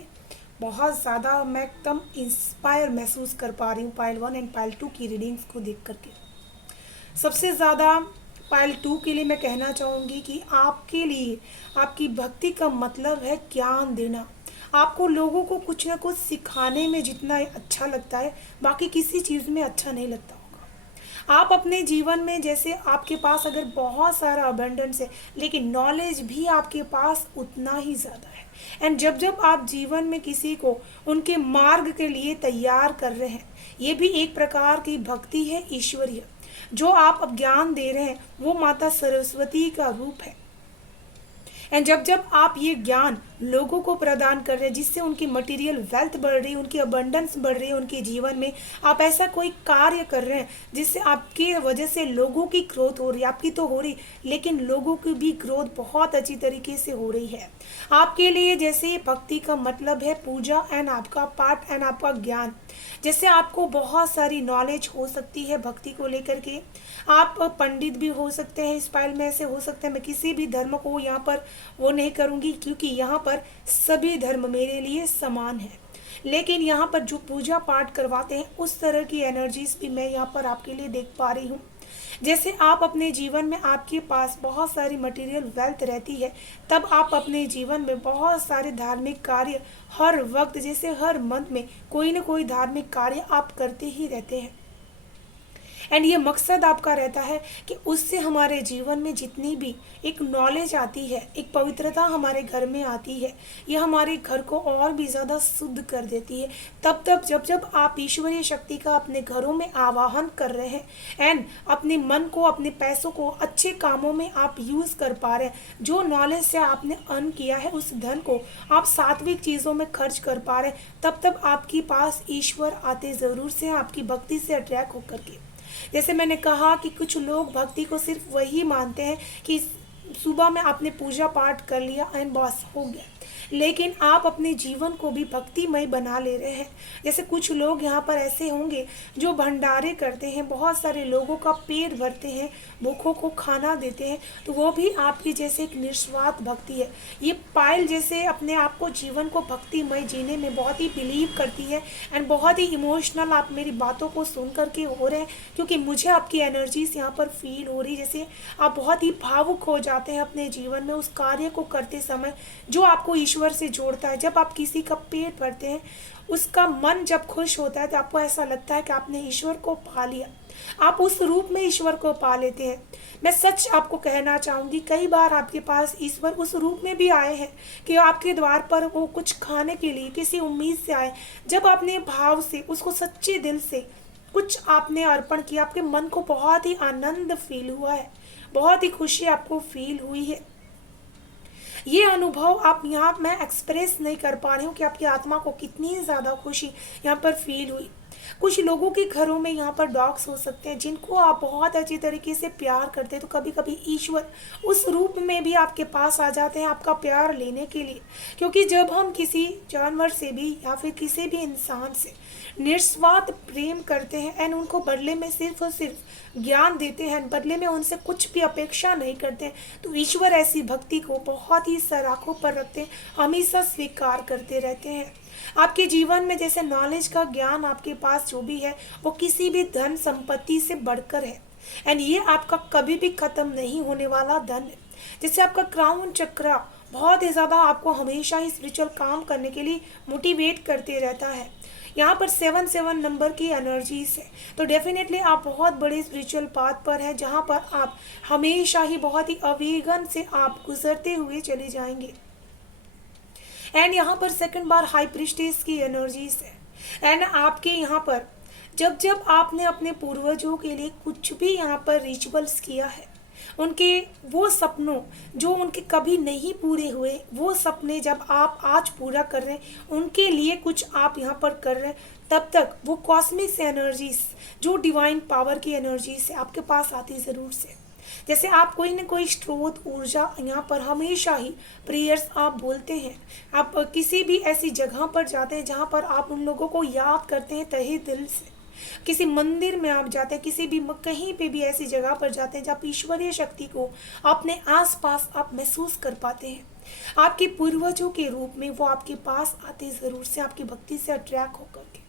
बहुत ज़्यादा मैं एकदम इंस्पायर महसूस कर पा रही हूँ पाइल 1 एंड पाइल 2 की रीडिंग्स को देख करके। सबसे ज़्यादा पाइल 2 के लिए मैं कहना चाहूँगी कि आपके लिए आपकी भक्ति का मतलब है ज्ञान देना। आपको लोगों को कुछ ना कुछ सिखाने में जितना अच्छा लगता है, बाकी किसी चीज़ में अच्छा नहीं लगता। आप अपने जीवन में जैसे आपके पास अगर बहुत सारा अबंडेंस है, लेकिन नॉलेज भी आपके पास उतना ही ज़्यादा है। एंड जब जब आप जीवन में किसी को उनके मार्ग के लिए तैयार कर रहे हैं, ये भी एक प्रकार की भक्ति है ईश्वरीय। जो आप अब ज्ञान दे रहे हैं वो माता सरस्वती का रूप है। एंड जब जब आप ये ज्ञान लोगों को प्रदान कर रहे हैं, जिससे उनकी मटेरियल वेल्थ बढ़ रही है, उनकी अबंडेंस बढ़ रही है उनके जीवन में, आप ऐसा कोई कार्य कर रहे हैं जिससे आपकी वजह से लोगों की ग्रोथ हो रही है, आपकी तो हो रही लेकिन लोगों की भी ग्रोथ बहुत अच्छी तरीके से हो रही है। आपके लिए जैसे भक्ति का मतलब है पूजा एंड आपका पाठ एंड आपका ज्ञान। जैसे आपको बहुत सारी नॉलेज हो सकती है भक्ति को लेकर के, आप पंडित भी हो सकते हैं, इस फाइल में ऐसे हो सकते हैं। मैं किसी भी धर्म को यहाँ पर वो नहीं करूँगी, क्योंकि यहाँ पर सभी धर्म मेरे लिए समान है। लेकिन यहाँ पर जो पूजा पाठ करवाते हैं उस तरह की एनर्जीज भी मैं यहाँ पर आपके लिए देख पा रही हूँ। जैसे आप अपने जीवन में आपके पास बहुत सारी मटेरियल वेल्थ रहती है, तब आप अपने जीवन में बहुत सारे धार्मिक कार्य हर वक्त, जैसे हर मंथ में कोई ना कोई धार्मिक कार्य आप करते ही रहते हैं। एंड ये मकसद आपका रहता है कि उससे हमारे जीवन में जितनी भी एक नॉलेज आती है, एक पवित्रता हमारे घर में आती है, ये हमारे घर को और भी ज़्यादा शुद्ध कर देती है। तब तब जब जब आप ईश्वरीय शक्ति का अपने घरों में आवाहन कर रहे हैं एंड अपने मन को, अपने पैसों को अच्छे कामों में आप यूज़ कर पा रहे हैं, जो नॉलेज से आपने अर्न किया है उस धन को आप सात्विक चीज़ों में खर्च कर पा रहे हैं, तब तब आपके पास ईश्वर आते ज़रूर से हैं, आपकी भक्ति से अट्रैक्ट होकर के। जैसे मैंने कहा कि कुछ लोग भक्ति को सिर्फ वही मानते हैं कि सुबह में आपने पूजा पाठ कर लिया एंड बस हो गया, लेकिन आप अपने जीवन को भी भक्तिमय बना ले रहे हैं। जैसे कुछ लोग यहाँ पर ऐसे होंगे जो भंडारे करते हैं, बहुत सारे लोगों का पेट भरते हैं, भूखों को खाना देते हैं, तो वो भी आपकी जैसे एक निस्वार्थ भक्ति है। ये पायल जैसे अपने आप को, जीवन को भक्तिमय जीने में बहुत ही बिलीव करती है एंड बहुत ही इमोशनल आप मेरी बातों को सुन करके हो रहे हैं, क्योंकि मुझे आपकी एनर्जीज यहाँ पर फील हो रही, जैसे आप बहुत ही भावुक हो जाते हैं अपने जीवन में उस कार्य को करते समय जो आपको ईश्वर से जोड़ता है। जब आप किसी का पेट भरते हैं, उसका मन जब खुश होता है तो आपको ऐसा लगता है कि आपने ईश्वर को पा लिया, आप उस रूप में ईश्वर को पा लेते हैं। मैं सच आपको कहना चाहूँगी, कई बार आपके पास ईश्वर उस रूप में भी आए हैं कि आपके द्वार पर वो कुछ खाने के लिए किसी उम्मीद से आए। जब आपने भाव से उसको सच्चे दिल से कुछ आपने अर्पण किया, आपके मन को बहुत ही आनंद फील हुआ है, बहुत ही खुशी आपको फील हुई है। ये अनुभव आप यहाँ मैं एक्सप्रेस नहीं कर पा रही हूँ कि आपकी आत्मा को कितनी ज़्यादा खुशी यहाँ पर फील हुई। कुछ लोगों के घरों में यहाँ पर डॉग्स हो सकते हैं जिनको आप बहुत अच्छी तरीके से प्यार करते हैं, तो कभी कभी ईश्वर उस रूप में भी आपके पास आ जाते हैं आपका प्यार लेने के लिए। क्योंकि जब हम किसी जानवर से भी या फिर किसी भी इंसान से निस्वार्थ प्रेम करते हैं एंड उनको बदले में सिर्फ और सिर्फ ज्ञान देते हैं, बदले में उनसे कुछ भी अपेक्षा नहीं करते हैं, तो ईश्वर ऐसी भक्ति को बहुत ही सराखों पर रखते हैं, हमेशा स्वीकार करते रहते हैं। आपके जीवन में जैसे नॉलेज का ज्ञान आपके पास जो भी है वो किसी भी धन संपत्ति से बढ़कर है एंड ये आपका कभी भी खत्म नहीं होने वाला धन है। जैसे आपका क्राउन चक्र बहुत ही ज़्यादा आपको हमेशा ही स्पिरिचुअल काम करने के लिए मोटिवेट करते रहता है। यहाँ पर 7 नंबर की एनर्जीज है, तो डेफिनेटली आप बहुत बड़े स्पिरिचुअल पाथ पर हैं जहाँ पर आप हमेशा ही बहुत ही अवेगन से आप गुजरते हुए चले जाएंगे। एंड यहाँ पर सेकंड बार हाई प्रिस्टेस की एनर्जीज है एंड आपके यहाँ पर जब जब आपने अपने पूर्वजों के लिए कुछ भी यहाँ पर रिचुअल्स किया है, उनके वो सपनों जो उनके कभी नहीं पूरे हुए, वो सपने जब आप आज पूरा कर रहे हैं, उनके लिए कुछ आप यहाँ पर कर रहे हैं, तब तक वो कॉस्मिक एनर्जीज जो डिवाइन पावर की एनर्जीज है आपके पास आती ज़रूर से। जैसे आप कोई न कोई स्रोत ऊर्जा यहाँ पर हमेशा ही प्रेयर्स आप बोलते हैं, आप किसी भी ऐसी जगह पर जाते हैं जहाँ पर आप उन लोगों को याद करते हैं तहे दिल से, किसी मंदिर में आप जाते हैं, किसी भी कहीं पे भी ऐसी जगह पर जाते हैं जहाँ ईश्वरीय शक्ति को अपने आसपास आप महसूस कर पाते हैं, आपके पूर्वजों के रूप में वो आपके पास आते ज़रूर से, आपकी भक्ति से अट्रैक्ट होकर के।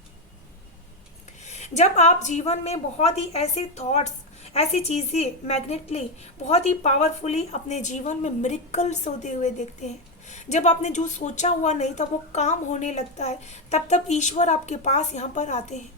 जब आप जीवन में बहुत ही ऐसे थॉट्स, ऐसी चीज़ें मैग्नेटली बहुत ही पावरफुली अपने जीवन में मिरेकल्स होते हुए देखते हैं, जब आपने जो सोचा हुआ नहीं था वो काम होने लगता है, तब तब ईश्वर आपके पास यहाँ पर आते हैं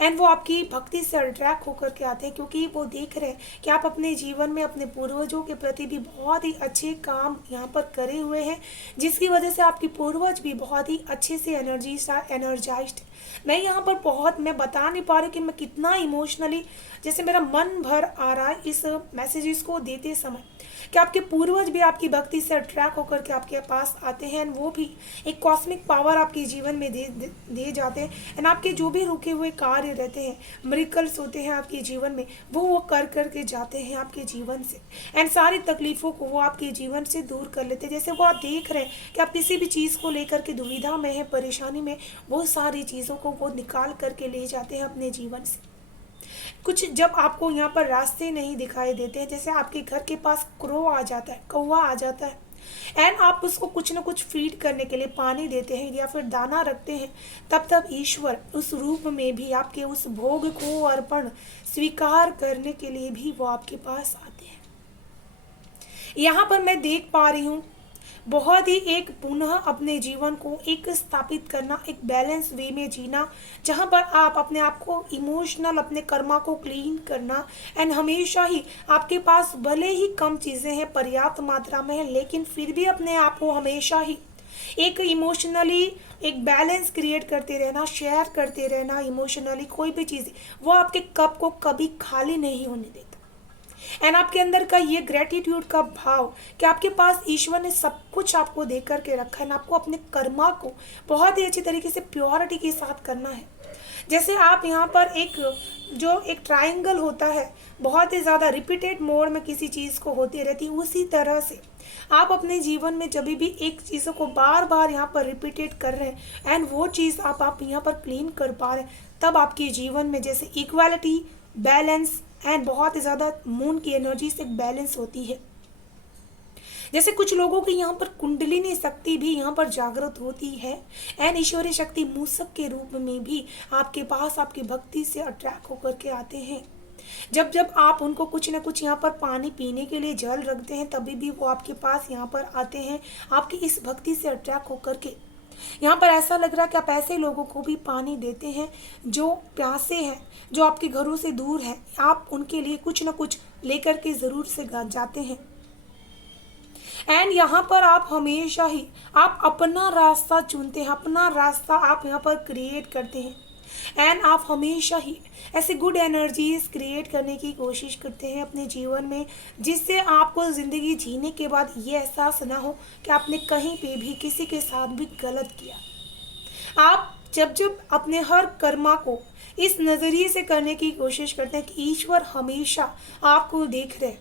एंड वो आपकी भक्ति से अट्रैक्ट होकर के आते हैं, क्योंकि वो देख रहे हैं कि आप अपने जीवन में अपने पूर्वजों के प्रति भी बहुत ही अच्छे काम यहाँ पर करे हुए हैं, जिसकी वजह से आपके पूर्वज भी बहुत ही अच्छे से एनर्जाइज्ड। मैं यहाँ पर मैं बता नहीं पा रही कि मैं कितना इमोशनली जैसे मेरा मन भर आ रहा है इस मैसेजेस को देते समय। कि आपके पूर्वज भी आपकी भक्ति से अट्रैक्ट होकर के आपके पास आते हैं एंड वो भी एक कॉस्मिक पावर आपके जीवन में दे जाते हैं एंड आपके जो भी रुके हुए कार्य रहते हैं, मिरेकल्स होते हैं आपके जीवन में, वो कर के जाते हैं आपके जीवन से एंड सारी तकलीफ़ों को वो आपके जीवन से दूर कर लेते हैं। जैसे वो आप देख रहे हैं कि आप किसी भी चीज़ को लेकर के दुविधा में है, परेशानी में, वो सारी चीज़ों को वो निकाल करके ले जाते हैं अपने जीवन से। कुछ जब आपको यहाँ पर रास्ते नहीं दिखाई देते हैं, जैसे आपके घर के पास क्रो आ जाता है, कौवा आ जाता है एंड आप उसको कुछ ना कुछ फीड करने के लिए पानी देते हैं या फिर दाना रखते हैं, तब ईश्वर उस रूप में भी आपके उस भोग को अर्पण स्वीकार करने के लिए भी वो आपके पास आते हैं। यहाँ पर मैं देख पा रही हूँ बहुत ही एक पुनः अपने जीवन को एक स्थापित करना, एक बैलेंस वे में जीना, जहाँ पर आप अपने आप को इमोशनल, अपने कर्मा को क्लीन करना एंड हमेशा ही आपके पास भले ही कम चीज़ें हैं, पर्याप्त मात्रा में है, लेकिन फिर भी अपने आप को हमेशा ही एक इमोशनली एक बैलेंस क्रिएट करते रहना, शेयर करते रहना इमोशनली कोई भी चीज़, वो आपके कप को कभी खाली नहीं होने देता। एंड आपके अंदर का ये ग्रेटिट्यूड का भाव कि आपके पास ईश्वर ने सब कुछ आपको दे करके रखा है ना, आपको अपने कर्मा को बहुत ही अच्छी तरीके से प्योरिटी के साथ करना है। जैसे आप यहाँ पर एक ट्रायंगल होता है, बहुत ही ज़्यादा रिपीटेड मोड में किसी चीज़ को होती रहती है, उसी तरह से आप अपने जीवन में जब भी एक चीज़ों को बार बार यहाँ पर रिपीटेड कर रहे हैं एंड वो चीज़ आप यहाँ पर क्लीन कर पा रहे हैं, तब आपके जीवन में जैसे इक्वालिटी, बैलेंस एंड बहुत ही ज़्यादा मून की एनर्जी से बैलेंस होती है। जैसे कुछ लोगों की यहाँ पर कुंडलिनी शक्ति भी यहाँ पर जागृत होती है एंड ईश्वरीय शक्ति मूसक के रूप में भी आपके पास आपकी भक्ति से अट्रैक्ट होकर के आते हैं। जब आप उनको कुछ ना कुछ यहाँ पर पानी पीने के लिए जल रखते हैं, तभी भी वो आपके पास यहाँ पर आते हैं आपकी इस भक्ति से अट्रैक्ट होकर के। यहाँ पर ऐसा लग रहा है कि आप ऐसे लोगों को भी पानी देते हैं जो प्यासे हैं, जो आपके घरों से दूर हैं, आप उनके लिए कुछ ना कुछ लेकर के ज़रूर से जाते हैं। एंड यहाँ पर आप हमेशा ही आप अपना रास्ता चुनते हैं, अपना रास्ता आप यहाँ पर क्रिएट करते हैं एंड आप हमेशा ही ऐसे गुड एनर्जीज क्रिएट करने की कोशिश करते हैं अपने जीवन में, जिससे आपको ज़िंदगी जीने के बाद ये एहसास ना हो कि आपने कहीं पे भी किसी के साथ भी गलत किया। आप जब अपने हर कर्मा को इस नज़रिए से करने की कोशिश करते हैं कि ईश्वर हमेशा आपको देख रहे,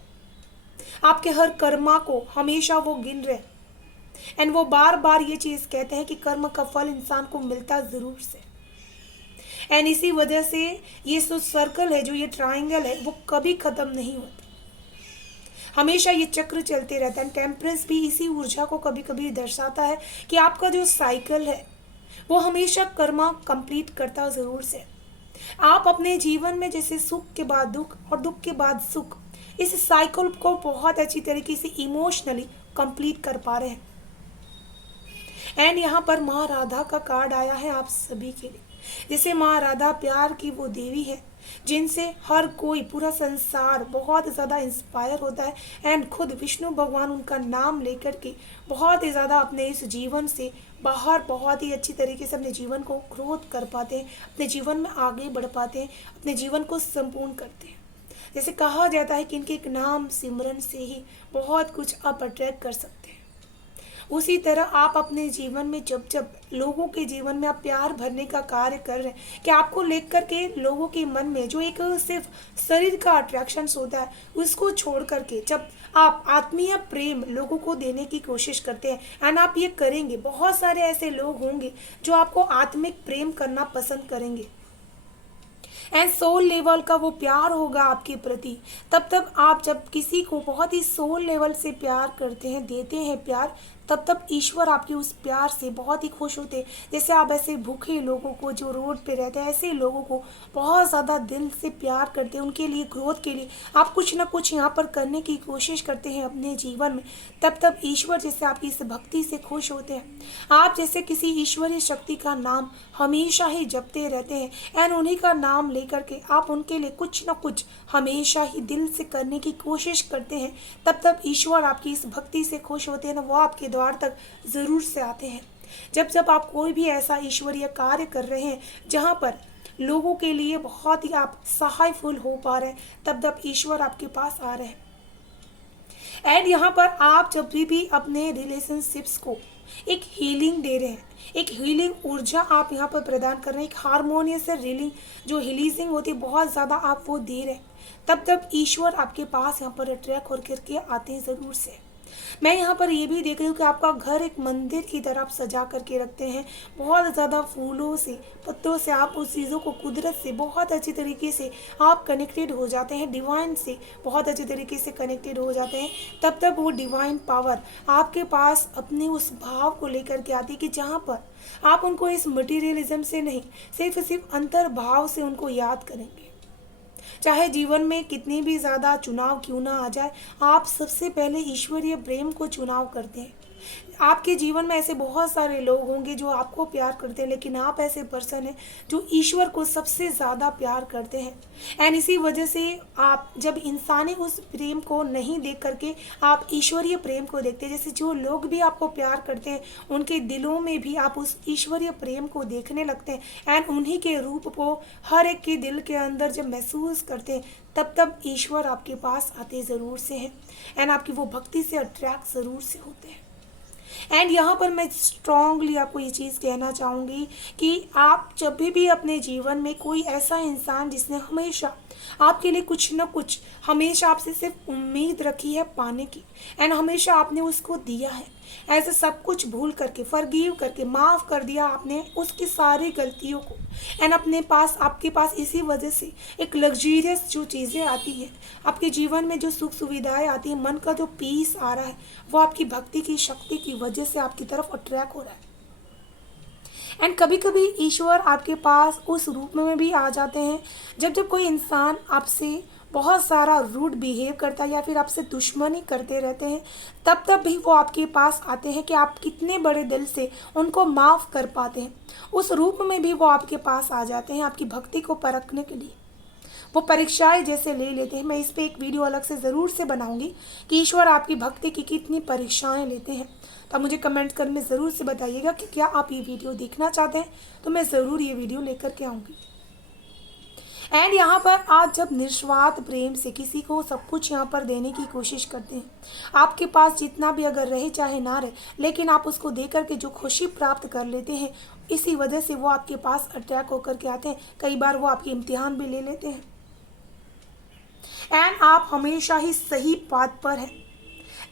आपके हर कर्मा को हमेशा वो गिन रहे एंड वो बार बार ये चीज़ कहते हैं कि कर्म का फल इंसान को मिलता ज़रूर से। एंड इसी वजह से ये जो सर्कल है, जो ये ट्रायंगल है, वो कभी ख़त्म नहीं होता, हमेशा ये चक्र चलते रहता है। टेम्परेंस भी इसी ऊर्जा को कभी कभी दर्शाता है कि आपका जो साइकिल है वो हमेशा कर्मा कंप्लीट करता ज़रूर से। आप अपने जीवन में जैसे सुख के बाद दुख और दुख के बाद सुख, इस साइकिल को बहुत अच्छी तरीके से इमोशनली कंप्लीट कर पा रहे हैं। एंड यहाँ पर माँ राधा का कार्ड आया है आप सभी के लिए। जैसे माँ राधा प्यार की वो देवी है जिनसे हर कोई, पूरा संसार बहुत ज़्यादा इंस्पायर होता है एंड खुद विष्णु भगवान उनका नाम लेकर के बहुत ही ज़्यादा अपने इस जीवन से बाहर बहुत ही अच्छी तरीके से अपने जीवन को ग्रोथ कर पाते हैं, अपने जीवन में आगे बढ़ पाते हैं, अपने जीवन को संपूर्ण करते हैं। जैसे कहा जाता है कि इनके एक नाम सिमरन से ही बहुत कुछ आप अट्रैक्ट कर सकते हैं। उसी तरह आप अपने जीवन में जब लोगों के जीवन में आप प्यार भरने का कार्य कर रहे हैं कि आपको लेकर के लोगों के मन में जो एक सिर्फ शरीर का अट्रैक्शन होता है उसको छोड़ करके जब आप आत्मीय प्रेम लोगों को देने की कोशिश करते हैं एंड आप ये करेंगे, बहुत सारे ऐसे लोग होंगे जो आपको आत्मिक प्रेम करना पसंद करेंगे एंड सोल लेवल का वो प्यार होगा आपके प्रति। तब आप जब किसी को बहुत ही सोल लेवल से प्यार करते हैं, देते हैं प्यार, तब ईश्वर आपके उस प्यार से बहुत ही खुश होते हैं। जैसे आप ऐसे भूखे लोगों को जो रोड पे रहते हैं, ऐसे लोगों को बहुत ज़्यादा दिल से प्यार करते हैं, उनके लिए ग्रोथ के लिए आप कुछ ना कुछ यहाँ पर करने की कोशिश करते हैं अपने जीवन में, तब ईश्वर जैसे आपकी इस भक्ति से खुश होते हैं। आप जैसे किसी ईश्वरीय शक्ति का नाम हमेशा ही जपते रहते हैं एंड उन्हीं का नाम लेकर के आप उनके लिए कुछ ना कुछ हमेशा ही दिल से करने की कोशिश करते हैं, तब ईश्वर आपकी इस भक्ति से खुश होते हैं ना, वो आपके द्वार तक ज़रूर से आते हैं। जब आप कोई भी ऐसा ईश्वरीय कार्य कर रहे हैं जहाँ पर लोगों के लिए बहुत ही आप सहायफुल हो पा रहे हैं, तब ईश्वर आपके पास आ रहे हैं। एंड यहाँ पर आप जब भी अपने रिलेशनशिप्स को एक हीलिंग दे रहे हैं, एक हीलिंग ऊर्जा आप यहाँ पर प्रदान कर रहे हैं, एक हारमोनियस रीलिंग जो हीलिंग होती है बहुत ज़्यादा आप वो दे रहे हैं, तब ईश्वर आपके पास यहाँ पर अट्रैक्ट होकर के आते हैं ज़रूर से। मैं यहाँ पर ये भी देख रही हूँ कि आपका घर एक मंदिर की तरह आप सजा करके रखते हैं, बहुत ज़्यादा फूलों से, पत्तों से, आप उस चीज़ों को, कुदरत से बहुत अच्छी तरीके से आप कनेक्टेड हो जाते हैं, डिवाइन से बहुत अच्छे तरीके से कनेक्टेड हो जाते हैं। तब वो डिवाइन पावर आपके पास अपने उस भाव को लेकर के आती है कि जहाँ पर आप उनको इस मटीरियलिज्म से नहीं, सिर्फ अंतर भाव से उनको याद करेंगे। चाहे जीवन में कितनी भी ज़्यादा चुनाव क्यों ना आ जाए, आप सबसे पहले ईश्वरीय प्रेम को चुनाव करते हैं। आपके जीवन में ऐसे बहुत सारे लोग होंगे जो आपको प्यार करते हैं, लेकिन आप ऐसे पर्सन हैं जो ईश्वर को सबसे ज़्यादा प्यार करते हैं। एंड इसी वजह से आप जब इंसानी उस प्रेम को नहीं देख करके आप ईश्वरीय प्रेम को देखते हैं, जैसे जो लोग भी आपको प्यार करते हैं उनके दिलों में भी आप उस ईश्वरीय प्रेम को देखने लगते हैं। एंड उन्हीं के रूप को हर एक के दिल के अंदर जब महसूस करते हैं, तब ईश्वर आपके पास आते ज़रूर से हैं एंड आपकी वो भक्ति से अट्रैक्ट ज़रूर से होते हैं। एंड यहाँ पर मैं स्ट्रांगली आपको ये चीज़ कहना चाहूँगी कि आप जब भी अपने जीवन में कोई ऐसा इंसान जिसने हमेशा आपके लिए कुछ न कुछ हमेशा आपसे सिर्फ उम्मीद रखी है पाने की, एंड हमेशा आपने उसको दिया है, ऐसे सब कुछ भूल करके, फॉरगिव करके, माफ़ कर दिया आपने उसकी सारी गलतियों को, एंड अपने पास, आपके पास इसी वजह से एक लग्जरियस जो चीज़ें आती है आपके जीवन में, जो सुख सुविधाएं आती हैं, मन का जो पीस आ रहा है, वो आपकी भक्ति की शक्ति की वजह से आपकी तरफ अट्रैक्ट हो रहा है। एंड कभी कभी ईश्वर आपके पास उस रूप में भी आ जाते हैं जब कोई इंसान आपसे बहुत सारा रूड बिहेव करता है या फिर आपसे दुश्मनी करते रहते हैं, तब भी वो आपके पास आते हैं कि आप कितने बड़े दिल से उनको माफ़ कर पाते हैं। उस रूप में भी वो आपके पास आ जाते हैं आपकी भक्ति को परखने के लिए, वो परीक्षाएं जैसे ले लेते हैं। मैं इस पर एक वीडियो अलग से ज़रूर से बनाऊंगी कि ईश्वर आपकी भक्ति की कितनी परीक्षाएं लेते हैं। तो आप मुझे कमेंट करने में ज़रूर से बताइएगा कि क्या आप ये वीडियो देखना चाहते हैं, तो मैं ज़रूर ये वीडियो लेकर के आऊँगी। एंड यहाँ पर आज जब निस्वार्थ प्रेम से किसी को सब कुछ यहाँ पर देने की कोशिश करते हैं, आपके पास जितना भी अगर रहे चाहे ना रहे, लेकिन आप उसको दे करके जो खुशी प्राप्त कर लेते हैं, इसी वजह से वो आपके पास अटैक होकर के आते हैं। कई बार वो आपके इम्तिहान भी ले लेते हैं। एंड आप हमेशा ही सही बात पर हैं।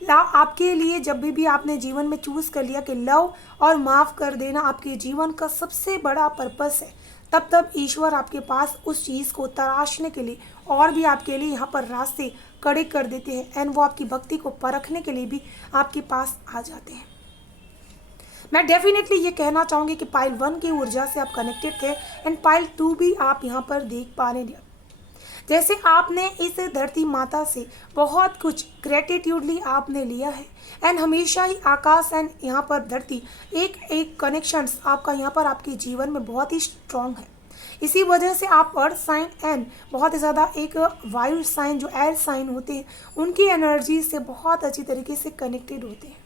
आपके लिए जब भी आपने जीवन में चूज़ कर लिया कि लव और माफ़ कर देना आपके जीवन का सबसे बड़ा पर्पस है, तब ईश्वर आपके पास उस चीज़ को तराशने के लिए और भी आपके लिए यहाँ पर रास्ते कड़े कर देते हैं, एंड वो आपकी भक्ति को परखने के लिए भी आपके पास आ जाते हैं। मैं डेफिनेटली ये कहना चाहूँगी कि पाइल 1 की ऊर्जा से आप कनेक्टेड थे, एंड पाइल 2 भी आप यहाँ पर देख पा रहे हैं। जैसे आपने इस धरती माता से बहुत कुछ ग्रेटिट्यूडली आपने लिया है, एंड हमेशा ही आकाश एंड यहाँ पर धरती एक कनेक्शंस आपका यहाँ पर आपके जीवन में बहुत ही स्ट्रॉन्ग है। इसी वजह से आप अर्थ साइन एंड बहुत ज़्यादा एक वायु साइन जो एयर साइन होते हैं उनकी एनर्जी से बहुत अच्छी तरीके से कनेक्टेड होते हैं।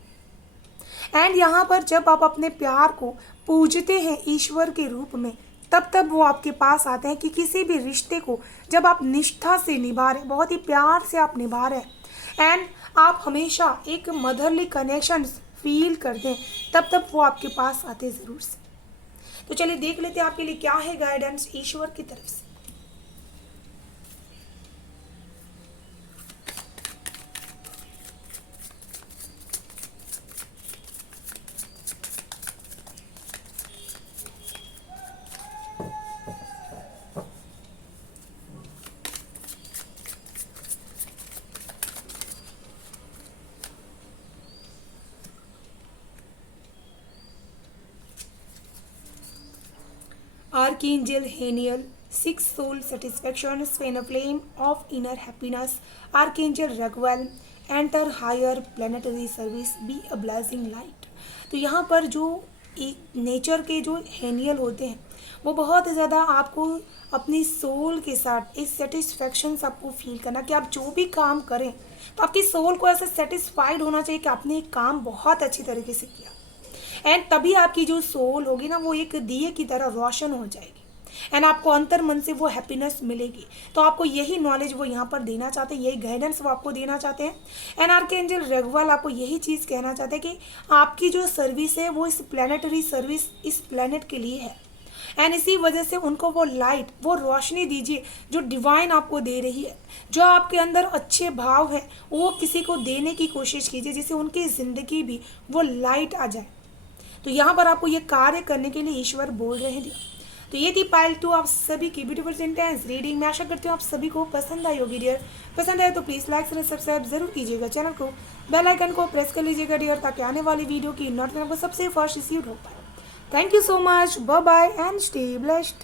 एंड यहाँ पर जब आप अपने प्यार को पूजते हैं ईश्वर के रूप में, तब वो आपके पास आते हैं कि किसी भी रिश्ते को जब आप निष्ठा से निभा रहे हैं, बहुत ही प्यार से आप निभा रहे हैं, एंड आप हमेशा एक मदरली कनेक्शन फील करते हैं, तब वो आपके पास आते ज़रूर से। तो चलिए देख लेते हैं आपके लिए क्या है गाइडेंस ईश्वर की तरफ से। Archangel Haniel, 6 soul satisfaction, fan a flame of inner happiness. Archangel Raguel, enter higher planetary service, be a blazing light. तो यहाँ पर जो एक नेचर के जो हेनियल होते हैं वो बहुत ज़्यादा आपको अपनी सोल के साथ एक सेटिस्फैक्शन आपको फील करना कि आप जो भी काम करें तो आपकी सोल को ऐसे सेटिस्फाइड होना चाहिए कि आपने एक काम बहुत अच्छी तरीके से किया, एंड तभी आपकी जो सोल होगी ना वो एक दिए की तरह रोशन हो जाएगी। एंड आपको अंतर मन से वो हैप्पीनेस मिलेगी। तो आपको यही नॉलेज वो यहाँ पर देना चाहते हैं, यही गाइडेंस वो आपको देना चाहते हैं। एंड आर्कएंजल रघुवाल आपको यही चीज़ कहना चाहते हैं कि आपकी जो सर्विस है वो इस प्लानिटरी सर्विस इस प्लानिट के लिए है। एंड इसी वजह से उनको वो लाइट, वो रोशनी दीजिए जो डिवाइन आपको दे रही है। जो आपके अंदर अच्छे भाव है वो किसी को देने की कोशिश कीजिए, जिससे उनकी ज़िंदगी भी वो लाइट आ जाए। तो यहाँ पर आपको ये कार्य करने के लिए ईश्वर बोल रहे हैं। तो ये थी पाइल 2 आप सभी की ब्यूटीफुल सेंटेंस रीडिंग। मैं आशा करती हूँ आप सभी को पसंद आई होगी डियर। पसंद आए तो प्लीज़ लाइक एंड सब्सक्राइब जरूर कीजिएगा चैनल को, बेल आइकन को प्रेस कर लीजिएगा डियर, ताकि आने वाली वीडियो की नोटिफिकेशन आपको सबसे फर्स्ट रिसीव हो पाए। Thank you so much, bye bye and stay blessed.